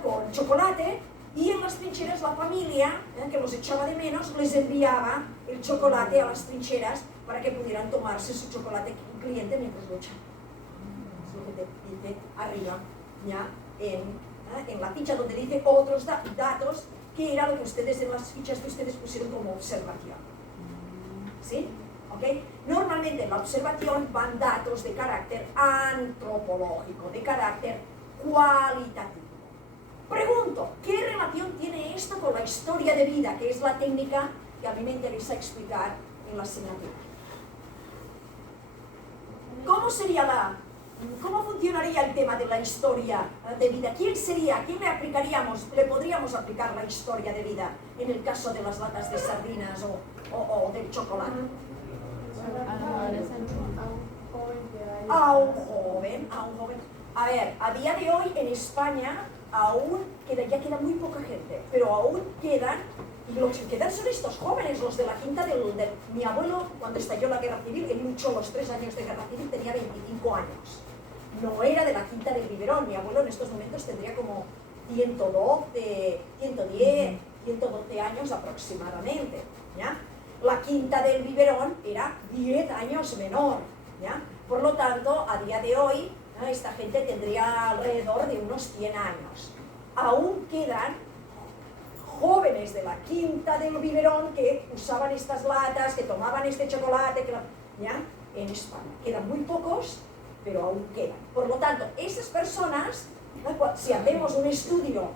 con chocolate, y en las trincheras la familia, que los echaba de menos, les enviaba el chocolate a las trincheras para que pudieran tomarse su chocolate cliente mientras luchan. Es lo que te dice arriba, ya en la ficha donde dice otros datos, que era lo que ustedes en las fichas que ustedes pusieron como observación. ¿Sí? ¿Okay? Normalmente en la observación van datos de carácter antropológico, de carácter cualitativo. Pregunto, ¿qué relación tiene esto con la historia de vida, que es la técnica que a mí me interesa explicar en la asignatura? ¿Cómo funcionaría el tema de la historia de vida? ¿Quién sería? ¿A quién le podríamos aplicar la historia de vida en el caso de las latas de sardinas o del chocolate? A un joven. A ver, a día de hoy en España ya queda muy poca gente, pero aún quedan, y los que quedan son estos jóvenes, los de la quinta de mi abuelo. Cuando estalló la guerra civil, él luchó los 3 años de guerra civil, tenía 25 años. No era de la quinta del biberón, mi abuelo en estos momentos tendría como 112, 110, 112 años aproximadamente, ¿ya? La quinta del biberón era 10 años menor, ¿ya? Por lo tanto, a día de hoy, esta gente tendría alrededor de unos 100 años. Aún quedan jóvenes de la quinta del biberón que usaban estas latas, que tomaban este chocolate, ¿ya? En España. Quedan muy pocos, pero aún quedan. Por lo tanto, esas personas, si hacemos un estudio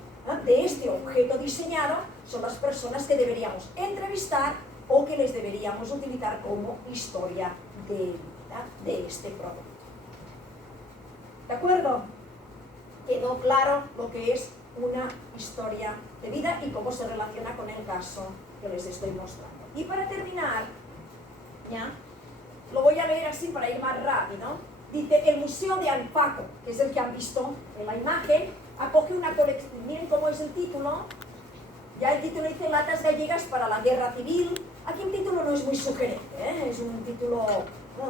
de este objeto diseñado, son las personas que deberíamos entrevistar o que les deberíamos utilizar como historia de vida de este producto. ¿De acuerdo? Quedó claro lo que es una historia de vida y cómo se relaciona con el caso que les estoy mostrando. Y para terminar, ¿ya? Lo voy a leer así para ir más rápido. Dice, el Museo de Alpaco, que es el que han visto en la imagen, acoge una colección. Miren cómo es el título. Ya el título dice Latas gallegas para la guerra civil. Aquí el título no es muy sugerente, es un título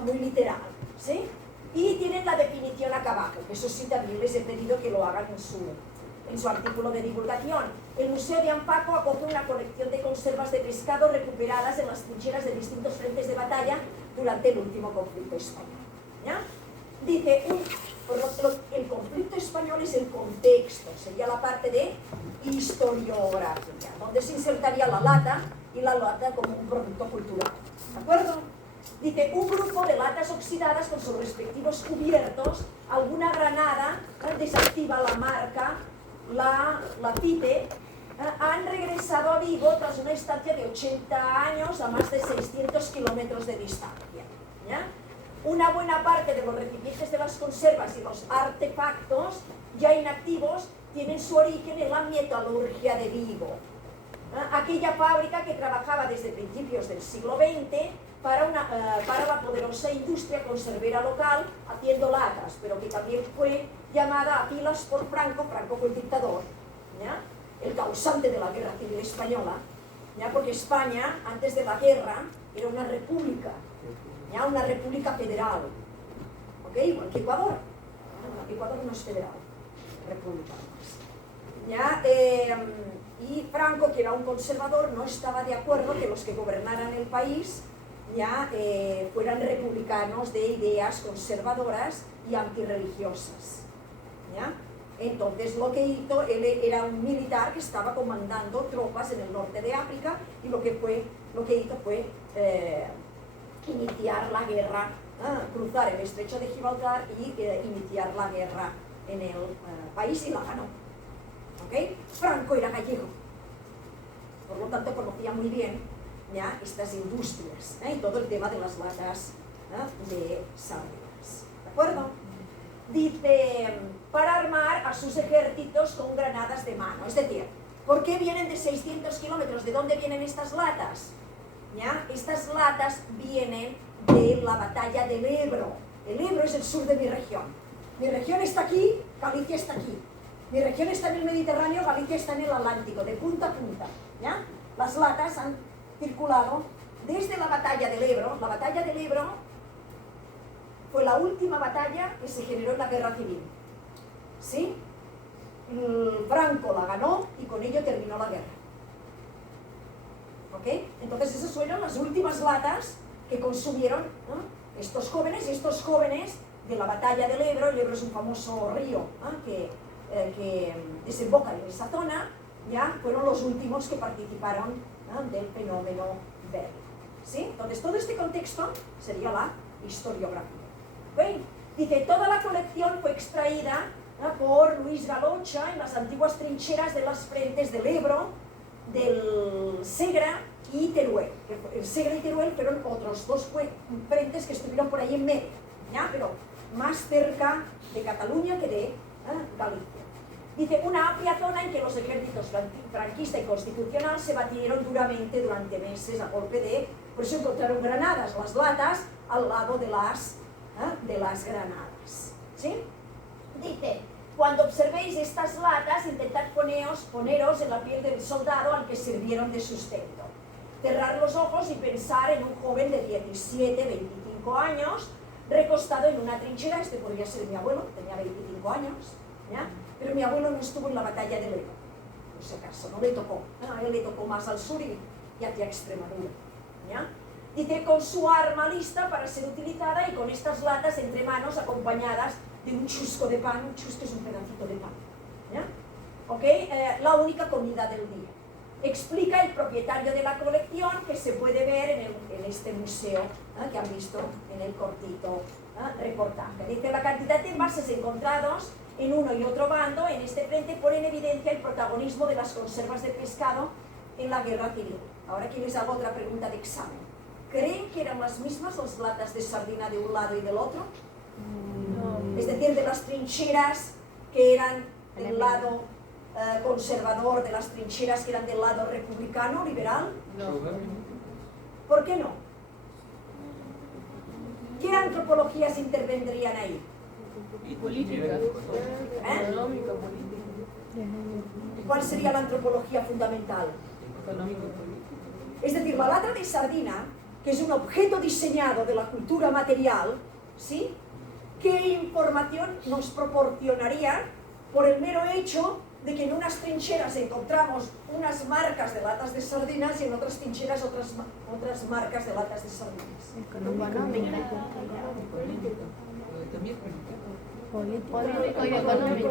muy literal, ¿sí? Y tienen la definición acá abajo, que eso sí también les he pedido que lo hagan en su artículo de divulgación. El Museo de Ampaco acoge una colección de conservas de pescado recuperadas en las trincheras de distintos frentes de batalla durante el último conflicto español, ¿ya? Dice, el conflicto español es el contexto, sería la parte de historiografía, donde se insertaría la lata y la lata como un producto cultural, ¿de acuerdo? Dice, un grupo de latas oxidadas con sus respectivos cubiertos, alguna granada, desactiva la marca, la CITE, han regresado a Vigo tras una estancia de 80 años a más de 600 kilómetros de distancia, ¿ya? Una buena parte de los recipientes de las conservas y los artefactos ya inactivos tienen su origen en la metalurgia de Vigo, aquella fábrica que trabajaba desde principios del siglo XX para la poderosa industria conservera local haciendo latas, pero que también fue llamada a pilas por Franco. Franco fue el dictador, ¿ya? El causante de la guerra civil española, ¿ya? Porque España, antes de la guerra, era una república, ¿ya? Una república federal, ¿ok? Igual que Ecuador. Ecuador no es federal, república además, ¿ya? Y Franco, que era un conservador, no estaba de acuerdo que los que gobernaran el país ya fueran republicanos de ideas conservadoras y antirreligiosas, ¿ya? Entonces lo que hizo, él era un militar que estaba comandando tropas en el norte de África, y lo que hizo fue iniciar la guerra, cruzar el estrecho de Gibraltar y iniciar la guerra en el país, y la ganó, ¿ok? Franco era gallego, por lo tanto conocía muy bien ya estas industrias, y todo el tema de las latas de sardinas, ¿de acuerdo? dice, para armar a sus ejércitos con granadas de mano. Es decir, ¿por qué vienen de 600 kilómetros? ¿De dónde vienen estas latas? ¿Ya? Estas latas vienen de la batalla del Ebro. El Ebro es el sur de mi región. Mi región está aquí, Galicia está aquí. Mi región está en el Mediterráneo, Galicia está en el Atlántico, de punta a punta. ¿Ya? Las latas han circulado desde la batalla del Ebro. La batalla del Ebro fue la última batalla que se generó en la guerra civil. ¿Sí? Franco la ganó y con ello terminó la guerra. ¿Ok? Entonces esas fueron las últimas latas que consumieron, ¿no?, estos jóvenes de la batalla del Ebro. El Ebro es un famoso río, ¿no?, que desemboca en esa zona. Ya fueron los últimos que participaron, ¿no?, del fenómeno bélico. ¿Sí? Entonces todo este contexto sería la historiografía. ¿Okay? Dice, toda la colección fue extraída, ¿no?, por Luis Galocha en las antiguas trincheras de las frentes del Ebro, del Segre y Teruel. El Segre y Teruel fueron otros dos frentes que estuvieron por ahí en medio, ¿ya? Pero más cerca de Cataluña que de Galicia. Dice, una amplia zona en que los ejércitos franquista y constitucional se batieron duramente durante meses a golpe de... Por eso encontraron granadas, las latas, al lado de las granadas. ¿Sí? Dice, cuando observéis estas latas, intentad poneros en la piel del soldado al que sirvieron de sustento. Cerrar los ojos y pensar en un joven de 17, 25 años, recostado en una trinchera. Este podría ser mi abuelo, tenía 25 años, ¿ya? Pero mi abuelo no estuvo en la batalla del Ebro, por si acaso, no le tocó. A él le tocó más al sur y hacia Extremadura, ¿ya? Dice, con su arma lista para ser utilizada y con estas latas entre manos acompañadas de un chusco de pan. Un chusco es un pedacito de pan, ¿ya? ¿Ok? La única comida del día. Explica el propietario de la colección, que se puede ver en este museo, que han visto en el cortito reportaje. Dice, la cantidad de envases encontrados en uno y otro bando en este frente pone en evidencia el protagonismo de las conservas de pescado en la guerra civil. Ahora aquí les hago otra pregunta de examen. ¿Creen que eran las mismas las latas de sardina de un lado y del otro? No. Es decir, de las trincheras que eran del lado conservador, de las trincheras que eran del lado republicano, liberal. No. ¿Por qué no? ¿Qué antropologías intervendrían ahí? Política. Económica, política. ¿Cuál sería la antropología fundamental? Económica, política. Es decir, la lata de sardina, que es un objeto diseñado de la cultura material, ¿sí? ¿Qué información nos proporcionaría por el mero hecho de que en unas trincheras encontramos unas marcas de latas de sardinas y en otras trincheras otras marcas de latas de sardinas? Económica. También Político y económico.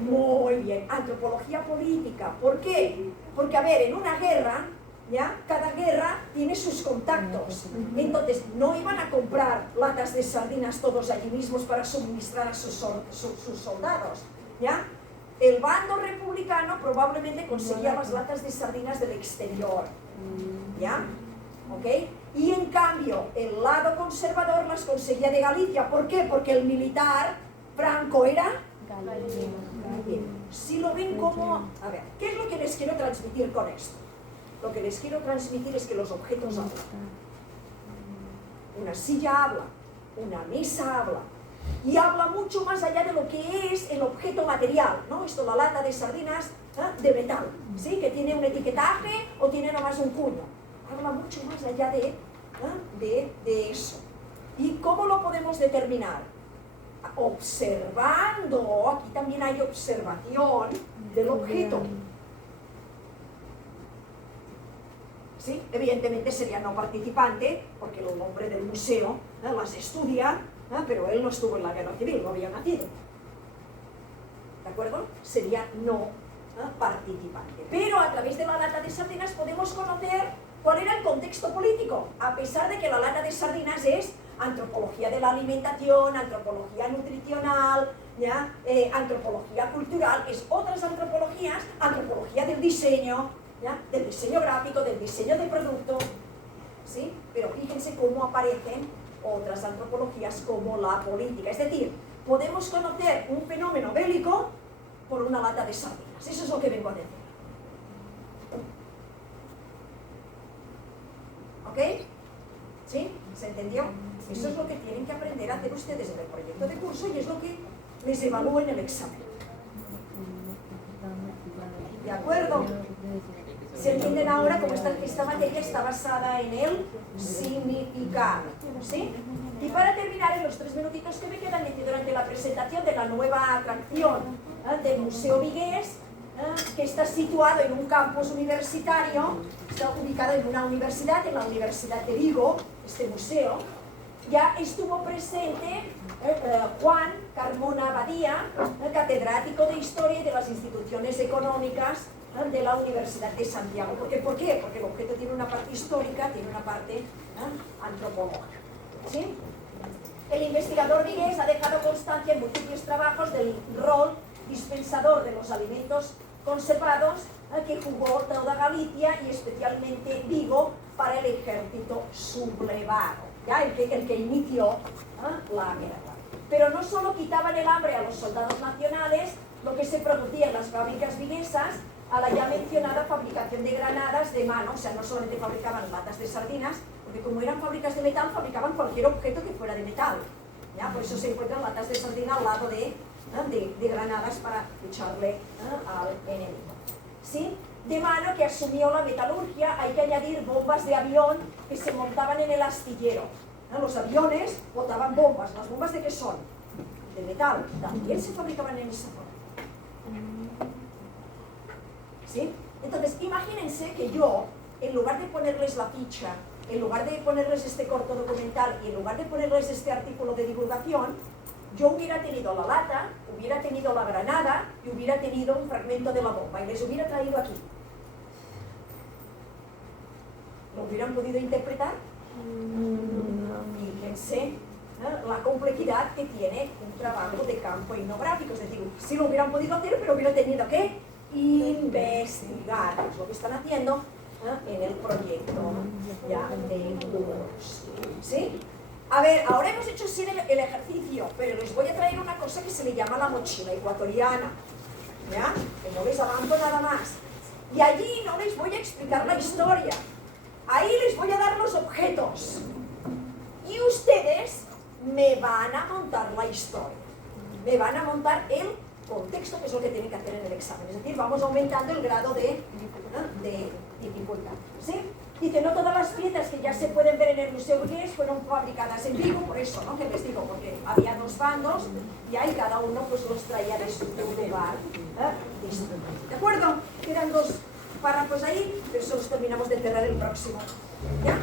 Muy bien, antropología política. ¿Por qué? Porque, a ver, en una guerra, ¿ya?, cada guerra tiene sus contactos. Entonces, no iban a comprar latas de sardinas todos allí mismos para suministrar a sus soldados, ¿ya? El bando republicano probablemente conseguía las latas de sardinas del exterior, ¿ya? ¿Ok? Y en cambio, el lado conservador las conseguía de Galicia. ¿Por qué? Porque el militar Franco era gallego. Si lo ven como... A ver, ¿qué es lo que les quiero transmitir con esto? Lo que les quiero transmitir es que los objetos hablan. Una silla habla, una mesa habla, y habla mucho más allá de lo que es el objeto material, ¿no? Esto, la lata de sardinas de metal, ¿sí?, que tiene un etiquetaje o tiene nomás un cuño. Habla mucho más allá de eso. ¿Y cómo lo podemos determinar? Observando. Aquí también hay observación del objeto. ¿Sí? Evidentemente sería no participante, porque el hombre del museo las estudia, pero él no estuvo en la guerra civil, no había nacido. ¿De acuerdo? Sería no participante. Pero a través de la lata de sardinas podemos conocer cuál era el contexto político, a pesar de que la lata de sardinas es antropología de la alimentación, antropología nutricional, ¿ya? Antropología cultural, es otras antropologías, antropología del diseño, ¿ya?, del diseño gráfico, del diseño de producto, ¿sí? Pero fíjense cómo aparecen otras antropologías como la política. Es decir, podemos conocer un fenómeno bélico por una lata de sardinas. Eso es lo que vengo a decir. ¿Ok? ¿Sí? ¿Se entendió? Eso es lo que tienen que aprender a hacer ustedes en el proyecto de curso y es lo que les evalúa en el examen. ¿De acuerdo? ¿Se entienden ahora cómo esta materia está basada en el significado? ¿Sí? Y para terminar, en los 3 minutitos que me quedan, durante la presentación de la nueva atracción del Museo Vigués, que está situado en un campus universitario, está ubicado en una universidad, en la Universidad de Vigo, este museo, ya estuvo presente Juan Carmona Badía, catedrático de Historia y de las Instituciones Económicas de la Universidad de Santiago. ¿Por qué? Porque el objeto tiene una parte histórica, tiene una parte antropológica. ¿Sí? El investigador Vigués ha dejado constancia en múltiples trabajos del rol dispensador de los alimentos conservados que jugó toda Galicia y especialmente Vigo para el ejército sublevado, ¿ya? El que inició la guerra. Pero no solo quitaban el hambre a los soldados nacionales, lo que se producía en las fábricas viguesas, a la ya mencionada fabricación de granadas de mano, o sea, no solamente fabricaban latas de sardinas, porque como eran fábricas de metal, fabricaban cualquier objeto que fuera de metal, ¿ya? Por eso se encuentran latas de sardina al lado de granadas para echarle al enemigo. ¿Sí? De mano que asumió la metalurgia, hay que añadir bombas de avión que se montaban en el astillero. Los aviones botaban bombas. ¿Las bombas de qué son? De metal. También se fabricaban en esa forma. ¿Sí? Entonces, imagínense que yo, en lugar de ponerles la ficha, en lugar de ponerles este corto documental y en lugar de ponerles este artículo de divulgación, yo hubiera tenido la lata, hubiera tenido la granada y hubiera tenido un fragmento de la bomba y les hubiera traído aquí. ¿Lo hubieran podido interpretar? Fíjense la complejidad que tiene un trabajo de campo etnográfico. Es decir, sí lo hubieran podido hacer, pero hubieran tenido que investigar. Es lo que están haciendo en el proyecto ya de curso. ¿Sí? A ver, ahora hemos hecho así el ejercicio, pero les voy a traer una cosa que se le llama la mochila ecuatoriana, ¿ya? Que no les avanzo nada más. Y allí no les voy a explicar la historia, ahí les voy a dar los objetos. Y ustedes me van a montar la historia, me van a montar el contexto, que es lo que tienen que hacer en el examen. Es decir, vamos aumentando el grado de dificultad, ¿sí? Dice, no todas las piezas que ya se pueden ver en el Museo Vigués fueron fabricadas en Vigo, por eso, ¿no? Que les digo, porque había 2 bandos y ahí cada uno pues los traía de su lugar distinto. ¿De acuerdo? Quedan 2 párrafos ahí, pero eso los terminamos de cerrar el próximo. ¿Ya?